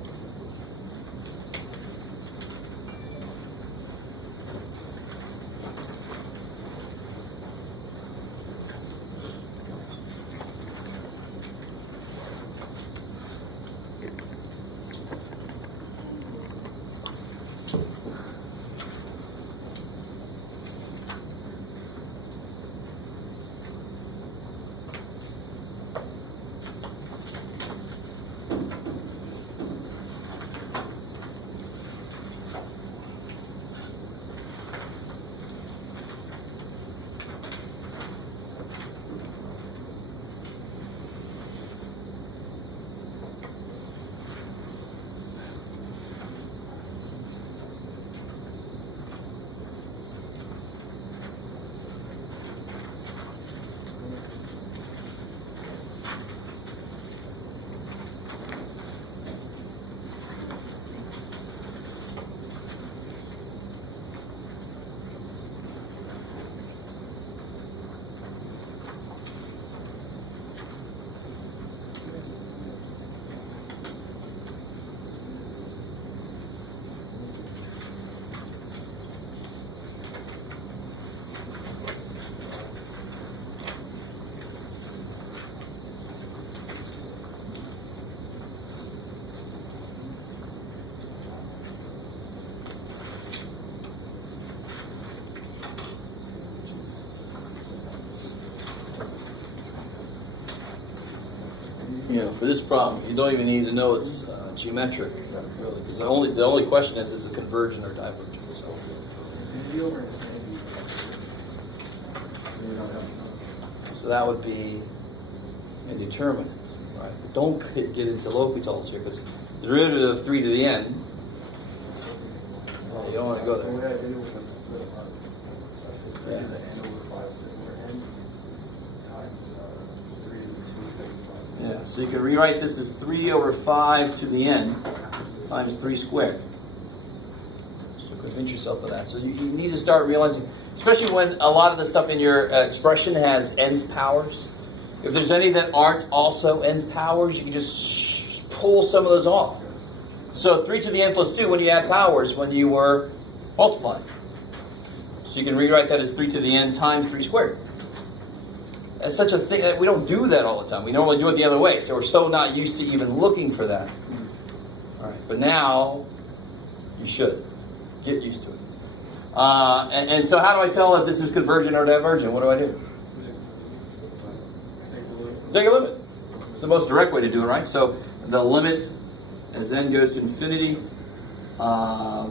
You know, for this problem, you don't even need to know it's geometric, really, because the only question is it convergent or divergent? So, infinity over infinity. You don't have so that would be indeterminate, right? But don't get into L'Hopital's here, because the derivative of 3 to the n, you don't want to go The there. way I did it was a split apart. So I said 3 to the n over 5 over n times 3 to the 2 over 5. Yeah, so you can rewrite this as 3 over 5 to the n times 3 squared. So convince yourself of that. So you need to start realizing, especially when a lot of the stuff in your expression has nth powers. If there's any that aren't also nth powers, you can just pull some of those off. So 3 to the n plus 2 when you add powers when you were multiplying. So you can rewrite that as 3 to the n times 3 squared. That's such a thing. We don't do that all the time. We normally do it the other way. So we're so not used to even looking for that. All right, but now you should get used to it. And so how do I tell if this is convergent or divergent? What do I do? Take a limit. It's the most direct way to do it, right? So the limit as n goes to infinity,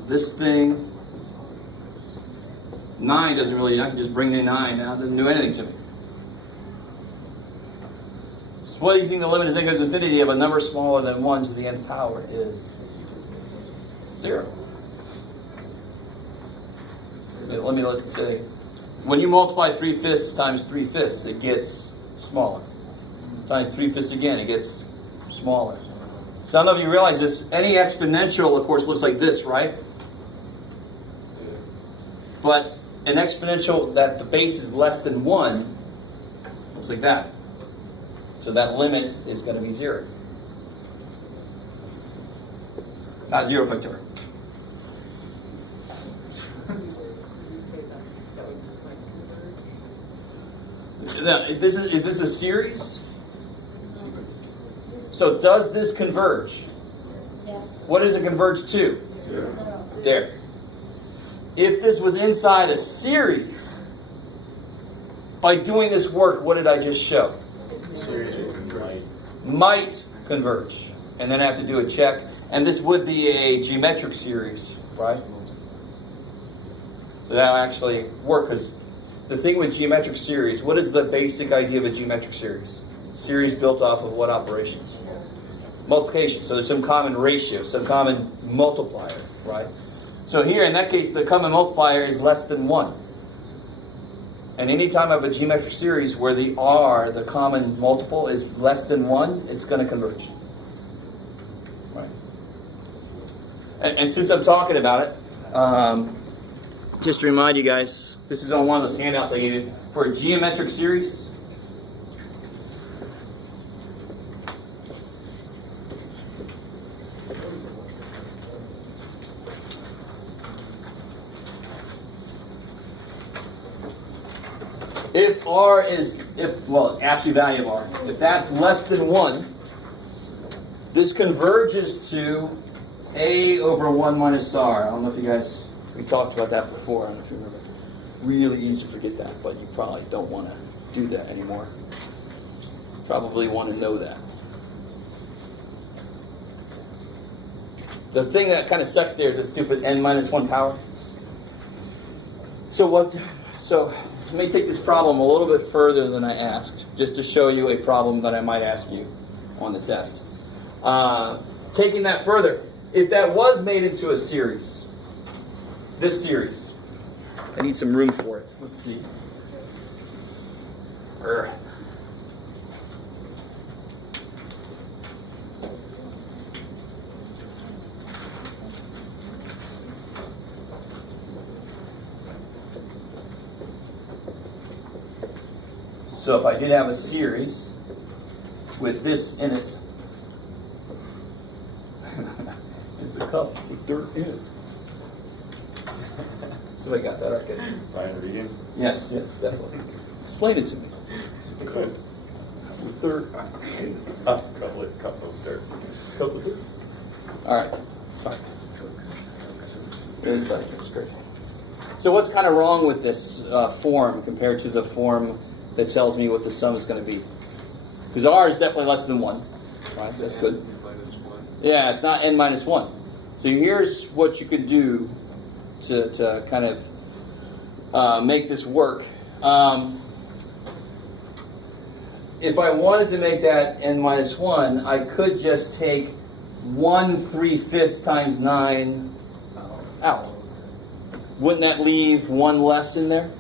this thing, 9 doesn't really, I can just bring in 9 now. It doesn't do anything to me. So what do you think the limit as n goes to infinity of a number smaller than 1 to the nth power is? 0. Let me say, when you multiply 3 fifths times 3 fifths, it gets smaller. Times 3 fifths again, it gets smaller. So I don't know if you realize this. Any exponential, of course, looks like this, right? But an exponential that the base is less than 1 looks like that. So that limit is going to be 0. Not 0 factorial. Now, is this a series? So does this converge? Yes. What does it converge to? 0. There. If this was inside a series, by doing this work, what did I just show? Series would converge. Might converge. And then I have to do a check. And this would be a geometric series, right? So that'll actually work, because the thing with geometric series, what is the basic idea of a geometric series? Series built off of what operations? Multiplication. So there's some common ratio, some common multiplier, right? So here, in that case, the common multiplier is less than 1. And anytime I have a geometric series where the r, the common multiple, is less than 1, it's going to converge. Right? And since I'm talking about it, just to remind you guys, this is on one of those handouts I gave you. For a geometric series, if r is, absolute value of r, if that's less than 1, this converges to a over 1 minus r. I don't know if you guys, we talked about that before. I don't know if you remember. Really easy to forget that, but you probably don't want to do that anymore. Probably want to know that. The thing that kind of sucks there is that stupid n minus 1 power. So let me take this problem a little bit further than I asked, just to show you a problem that I might ask you on the test. Taking that further, if that was made into a series, this series, I need some room for it. Let's see. So if I did have a series with this in it, it's a cup with dirt in it. Somebody got that, okay? Ryan reading? Yes, definitely. Explain it to me. Cool. With dirt. Cup of dirt. Cup of dirt. All right. Sorry. Inside, it's crazy. So what's kind of wrong with this form compared to the form that tells me what the sum is going to be? Because r is definitely less than 1. Right? That's good. Yeah, it's not n minus 1. So here's what you could do to kind of make this work. If I wanted to make that n minus 1, I could just take 1/3 times 9 out. Wouldn't that leave 1 less in there?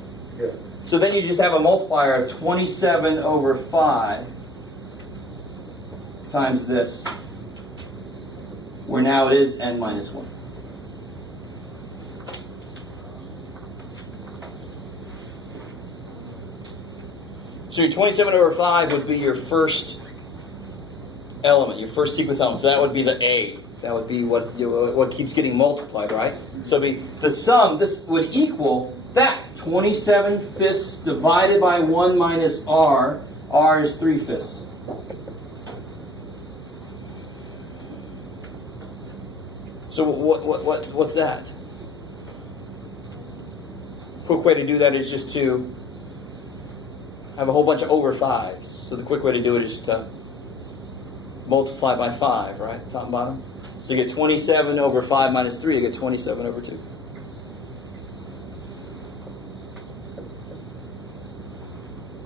Yeah. So then you just have a multiplier of 27 over 5 times this, where now it is n minus 1. So your 27 over 5 would be your first element, your first sequence element. So that would be the A. That would be what keeps getting multiplied, right? So the sum, this would equal that. 27/5 divided by 1 minus r. R is 3/5. So what's that? Quick way to do that is just to have a whole bunch of over 5s. So the quick way to do it is just to multiply by 5, right? Top and bottom. So you get 27 over 5 minus 3, you get 27 over 2.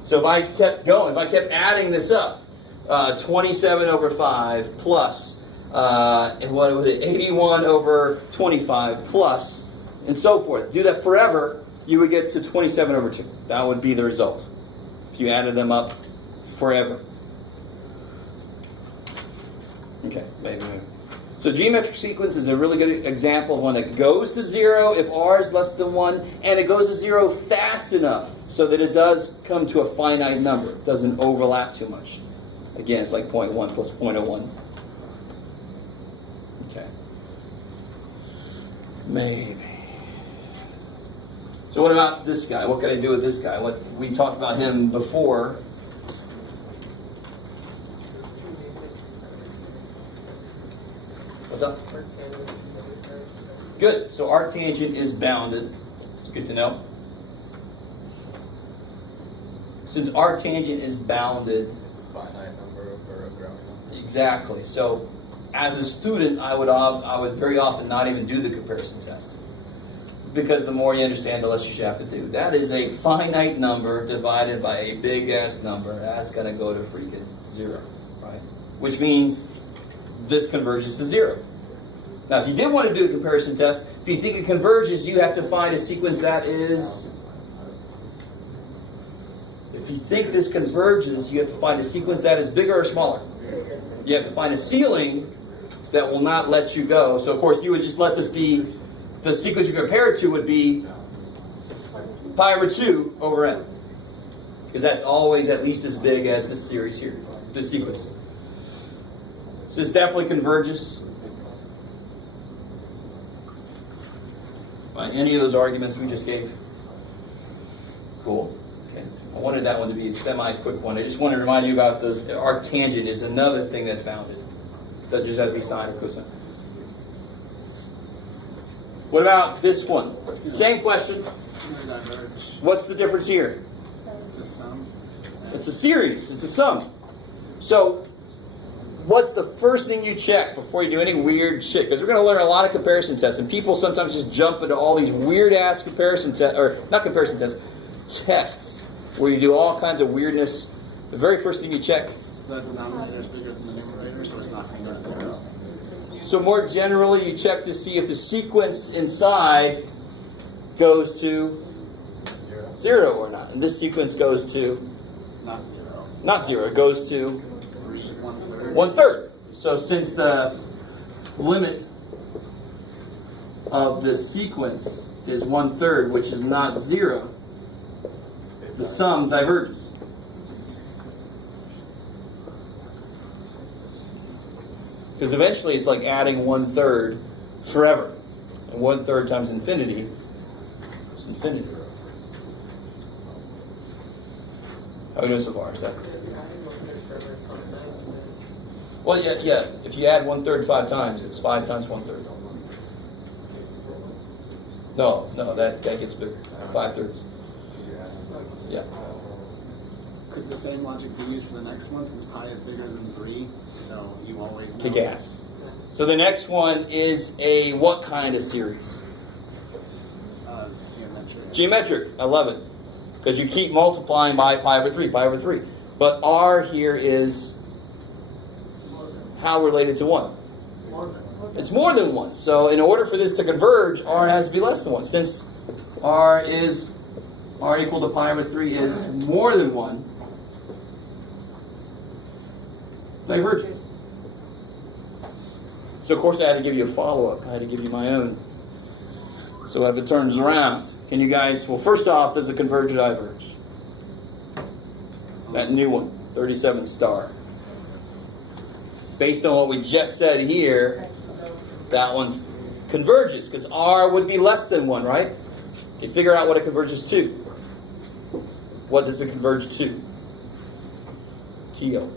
So if I kept going, if I kept adding this up, 27 over 5 plus, what would it, 81 over 25 plus, and so forth. Do that forever, you would get to 27 over 2. That would be the result if you added them up forever. Okay, maybe. So geometric sequence is a really good example of one that goes to 0 if r is less than 1, and it goes to 0 fast enough so that it does come to a finite number. It doesn't overlap too much. Again, it's like 0.1 plus 0.01. Okay. Maybe. So what about this guy? What can I do with this guy? What we talked about him before. What's up? Good. So arctangent is bounded. It's good to know. Since arctangent is bounded, It's a finite number or a growing number. exactly. So as a student, I would very often not even do the comparison test. Because the more you understand, the less you should have to do. That is a finite number divided by a big ass number. That's going to go to freaking 0, right? Which means this converges to 0. Now, if you did want to do a comparison test, if you think it converges, you have to find a sequence that is... If you think this converges, you have to find a sequence that is bigger or smaller. You have to find a ceiling that will not let you go. So, of course, you would just let this be... The sequence you compare it to would be pi over 2 over n. Because that's always at least as big as this series here, this sequence. So this definitely converges by any of those arguments we just gave. Cool. Okay. I wanted that one to be a semi-quick one. I just wanted to remind you about this. Arctangent is another thing that's bounded. That just has to be sine or cosine. What about this one? Same question. What's the difference here? It's a sum. It's a series. It's a sum. So, what's the first thing you check before you do any weird shit? Because we're going to learn a lot of comparison tests, and people sometimes just jump into all these weird-ass comparison tests, or not comparison tests, tests, where you do all kinds of weirdness. The very first thing you check. The denominator is bigger than the numerator, so it's not going to go to 0. So more generally, you check to see if the sequence inside goes to 0 or not. And this sequence goes to Not 0. not 0. It goes to 3, 1/3. 1/3. So since the limit of this sequence is 1/3, which is not 0, the sum diverges. Because eventually it's like adding 1/3 forever. And 1/3 times infinity is infinity. How do we know so far? Is that? Well, yeah. If you add 1/3 5 times, it's 5 times 1/3. No, that gets bigger. 5/3. Yeah. Could the same logic be used for the next one, since pi is bigger than 3? So you always know. Kick ass. So the next one is a what kind of series? Geometric. Geometric. I love it. Because you keep multiplying by pi over 3. But r here is how related to 1? It's more than 1. So in order for this to converge, r has to be less than 1. Since r equal to pi over 3 is more than 1, divergent. So of course I had to give you a follow-up. I had to give you my own. So if it turns around, can you guys, well, first off, does it converge or diverge? That new one, 37 star. Based on what we just said here, that one converges, because r would be less than 1, right? You figure out what it converges to. What does it converge to? TO.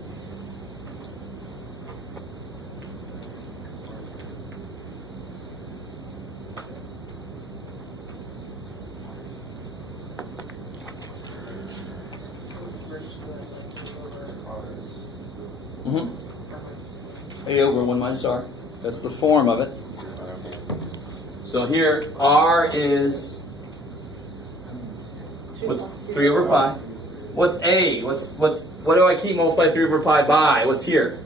A over 1 minus r. That's the form of it. So here, r is, what's 3 over pi? What's a? What do I keep multiply 3 over pi by? What's here?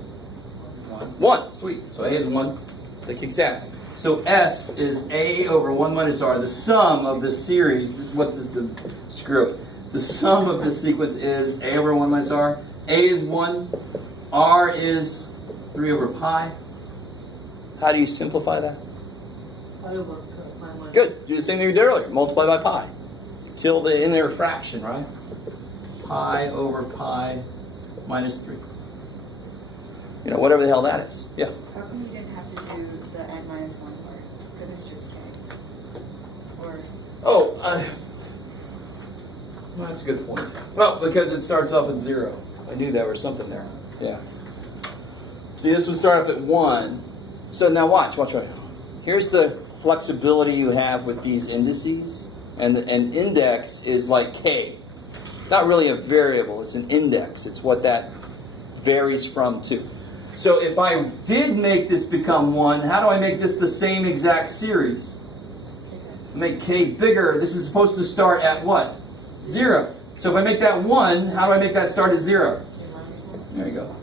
1. Sweet. So a is 1. That kicks ass. So s is a over 1 minus r. The sum of this series, this is what this the screw it. The sum of this sequence is a over 1 minus r. A is 1. R is 3 over pi. How do you simplify that? I over pi minus. Good. Do the same thing you did earlier. Multiply by pi. Kill the in there fraction, right? Pi over pi minus 3. You know, whatever the hell that is. Yeah. How come you didn't have to do the n minus 1 part? Because it's just k. Or Oh, well, that's a good point. Well, because it starts off at 0. I knew there was something there. Yeah. See, this would start off at 1. So now watch. Here's the flexibility you have with these indices. And an index is like k. It's not really a variable. It's an index. It's what that varies from to. So if I did make this become 1, how do I make this the same exact series? Make k bigger. This is supposed to start at what? 0. So if I make that 1, how do I make that start at 0? There you go.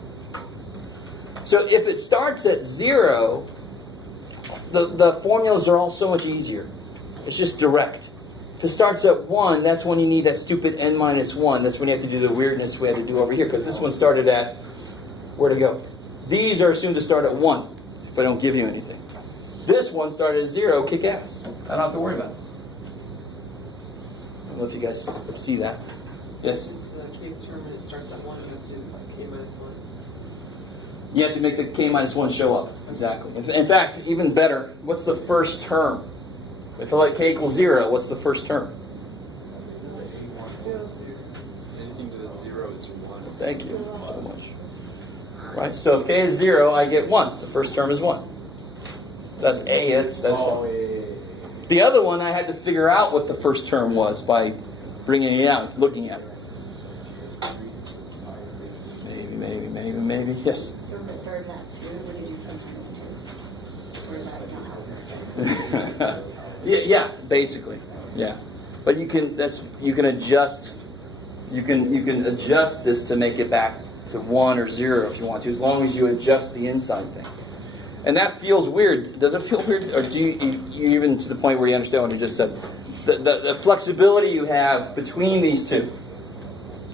So if it starts at 0, the formulas are all so much easier. It's just direct. If it starts at 1, that's when you need that stupid n minus 1. That's when you have to do the weirdness we had to do over here. Because this one started at, where'd it go? These are assumed to start at 1, if I don't give you anything. This one started at 0, kick ass. I don't have to worry about it. I don't know if you guys see that. Yes? It's the kth term and it starts at 1, you have to do k minus 1. You have to make the k minus 1 show up. Exactly. In fact, even better, what's the first term? If I let k equal 0, what's the first term? Anything to the 0 is 1. Thank you so much. Right? So if k is 0, I get 1. The first term is 1. So that's a, that's 1. The other one, I had to figure out what the first term was by bringing it out, looking at it. Maybe. Yes? so if it started at 2, what did you post this to? Or that not help us? Yeah, basically. Yeah. But you can adjust this to make it back to 1 or 0 if you want to, as long as you adjust the inside thing. And that feels weird. Does it feel weird? Or do you even to the point where you understand what you just said? The flexibility you have between these two.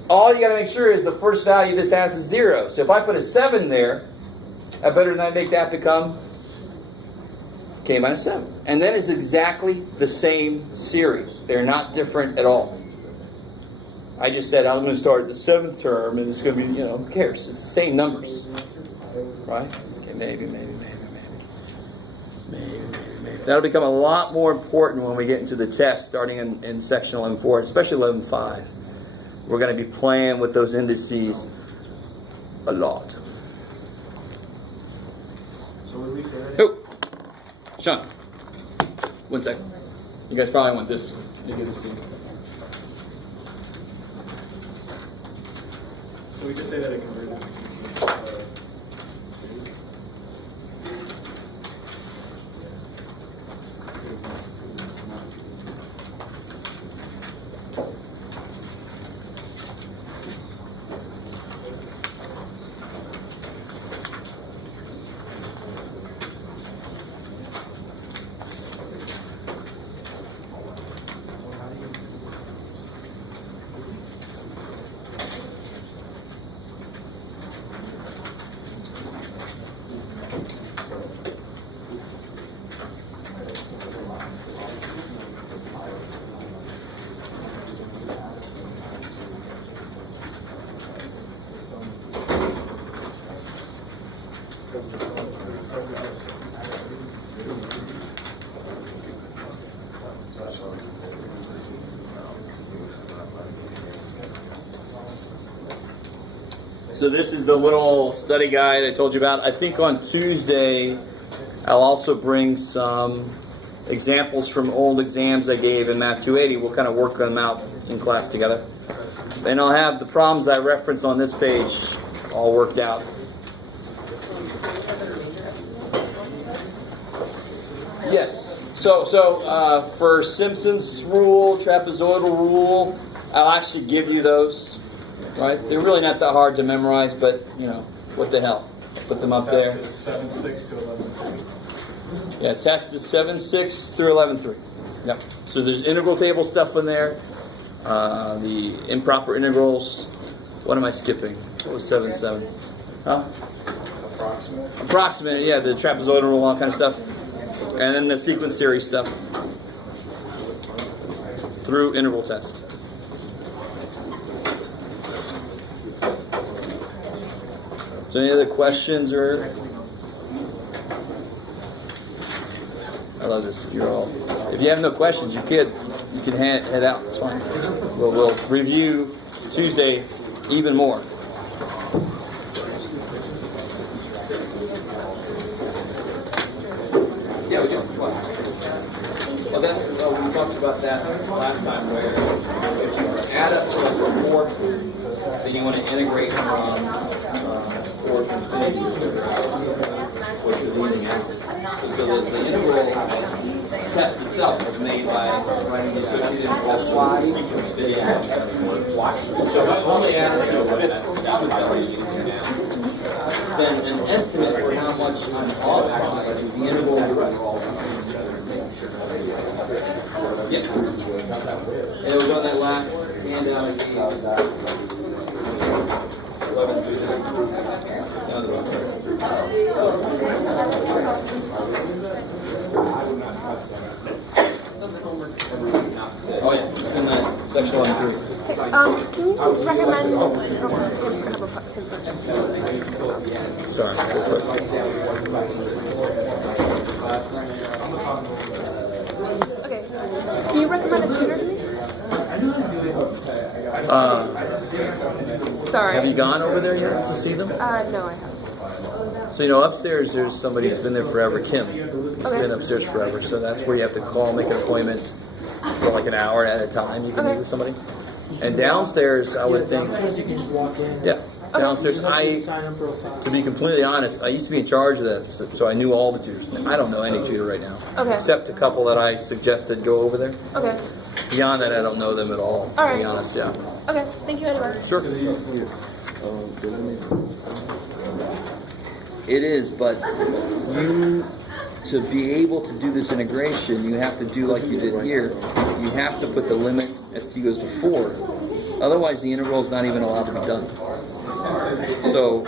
All you got to make sure is the first value this has is 0. So if I put a 7 there, I better not make that become k minus 7. And then it's exactly the same series. They're not different at all. I just said I'm going to start the 7th term and it's going to be, who cares? It's the same numbers. Right? Okay, maybe. That'll become a lot more important when we get into the test starting in section 11.4, especially 11.5. We're going to be playing with those indices a lot. So what did we say that is? Oh, Sean, 1 second. You guys probably want this. You get this to you. So we just say that it converges between series. So this is the little study guide I told you about. I think on Tuesday I'll also bring some examples from old exams I gave in Math 280. We'll kind of work them out in class together. And I'll have the problems I reference on this page all worked out. Yes. So for Simpson's rule, trapezoidal rule, I'll actually give you those. Right? They're really not that hard to memorize, but what the hell? Put them up there. Test is 7.6 to 11.3. Yeah, test is 7.6 through 11.3. Yep. So there's integral table stuff in there. The improper integrals. What am I skipping? What was 7.7? Huh? Approximate, yeah, the trapezoidal rule, all kind of stuff. And then the sequence series stuff through interval test. So any other questions or? I love this. You're all. If you have no questions, you can head out. It's fine. We'll review Tuesday even more. Yeah, we did. Well, that's we talked about that last time. Where if you add up to like a report, then you want to integrate from 4 to infinity, which is leading out. So the integral test itself was made by writing the associated integral sequence video. So only add to that sequence that we're using now. Then an estimate for how much I'm off by is the integral of the rest. Yeah. And it was on that last handout I gave. 11. Oh yeah, it's in the section 1 3. Can you recommend? Sorry. Okay. Can you recommend a tutor to me? Sorry. Have you gone over there yet to see them? No, I haven't. So upstairs there's somebody who's been there forever, Kim. He's been upstairs forever, so that's where you have to call, make an appointment for like an hour at a time. You can meet with somebody. And downstairs, I would think. You can just walk in. Yeah. Downstairs, to be completely honest, I used to be in charge of that, so I knew all the tutors. I don't know any tutor right now, except a couple that I suggested go over there. Okay. Beyond that, I don't know them at all, to be honest, yeah. Okay, thank you anyway. Sure. It is, but to be able to do this integration, you have to do like you did here. You have to put the limit as t goes to 4. Otherwise, the integral is not even allowed to be done. So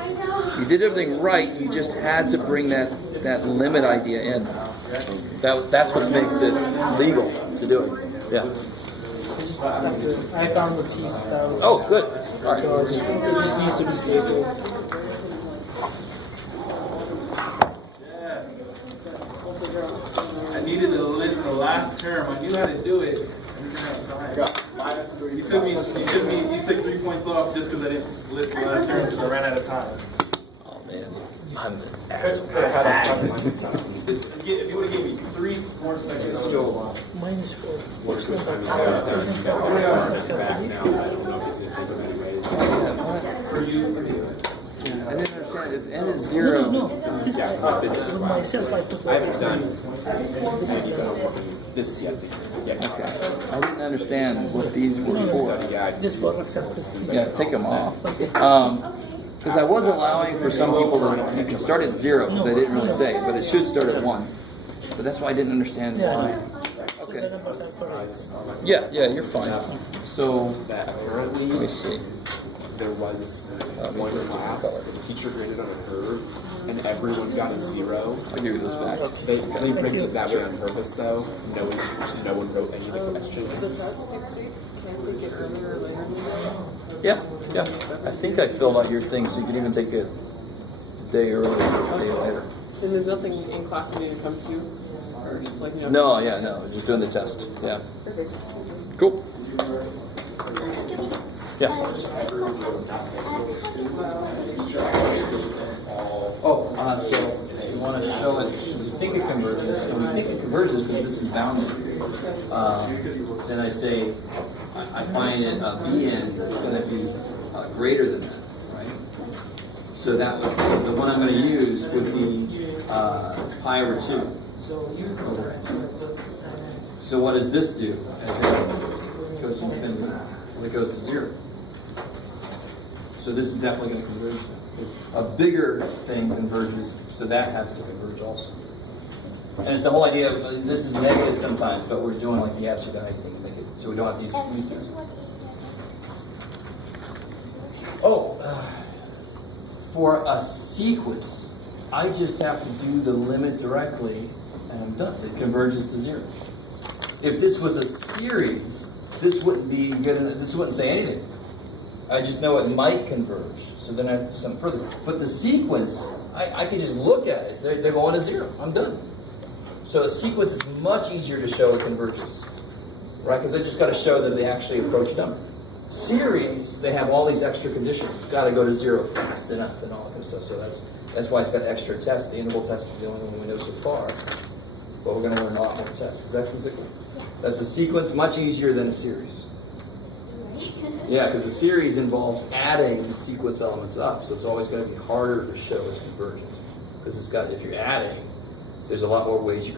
you did everything right. You just had to bring that limit idea in. That's what makes it legal to do it. Yeah. I found this piece that was. Oh, good. All right. So it just needs to be stable. I needed to list the last term. I knew how to do it. I didn't have time. You took 3 points off just because I didn't list the last term because I ran out of time. Oh man, I'm an asshole. If you would have given me 3 more seconds, still Minus 4. Most of the time, for you. I didn't understand. If n is 0, No. This for myself, I put I haven't done this yet. okay. I didn't understand what these were for. Just for reference. Yeah, take them off. Because I was allowing for some people to, you can start at 0, because I didn't really say, but it should start at 1. But that's why I didn't understand why. Okay. Yeah, you're fine. So, That apparently let me see. there was one class where the teacher graded on a curve and everyone got a 0. I'll give you those back. They rigged it that way on purpose though. No one wrote any of the questions. Can I take it earlier or later? Yeah. I think I filled out your thing, so you can even take it a day earlier or a day later. And there's nothing in class I need to come to? Or just like, No, just doing the test. Yeah. Perfect. Cool. Yeah. So you want to show it, we think it converges, and we think it converges because this is bounded. Then I say, I find it Bn is going to be greater than that, right? So that the one I'm going to use would be pi over 2. So what does this do as it goes to infinity? Well, it goes to 0. So this is definitely going to converge. A bigger thing converges, so that has to converge also. And it's the whole idea of this is negative sometimes, but we're doing like the absolute value thing to make it, so we don't have to use this. For a sequence, I just have to do the limit directly, and I'm done. It converges to 0. If this was a series, this wouldn't be good enough. This wouldn't say anything. I just know it might converge. So then I have to do something further. But the sequence, I can just look at it. They're going to 0. I'm done. So a sequence is much easier to show it converges, right? Because I just got to show that they actually approach number. Series, they have all these extra conditions. It's got to go to 0 fast enough and all that kind of stuff. So that's why it's got extra tests. The interval test is the only one we know so far. But we're going to learn a lot more tests. Is that consistent? That's a sequence much easier than a series. Yeah, because a series involves adding the sequence elements up, so it's always going to be harder to show as convergent. Because it's got, if you're adding, there's a lot more ways you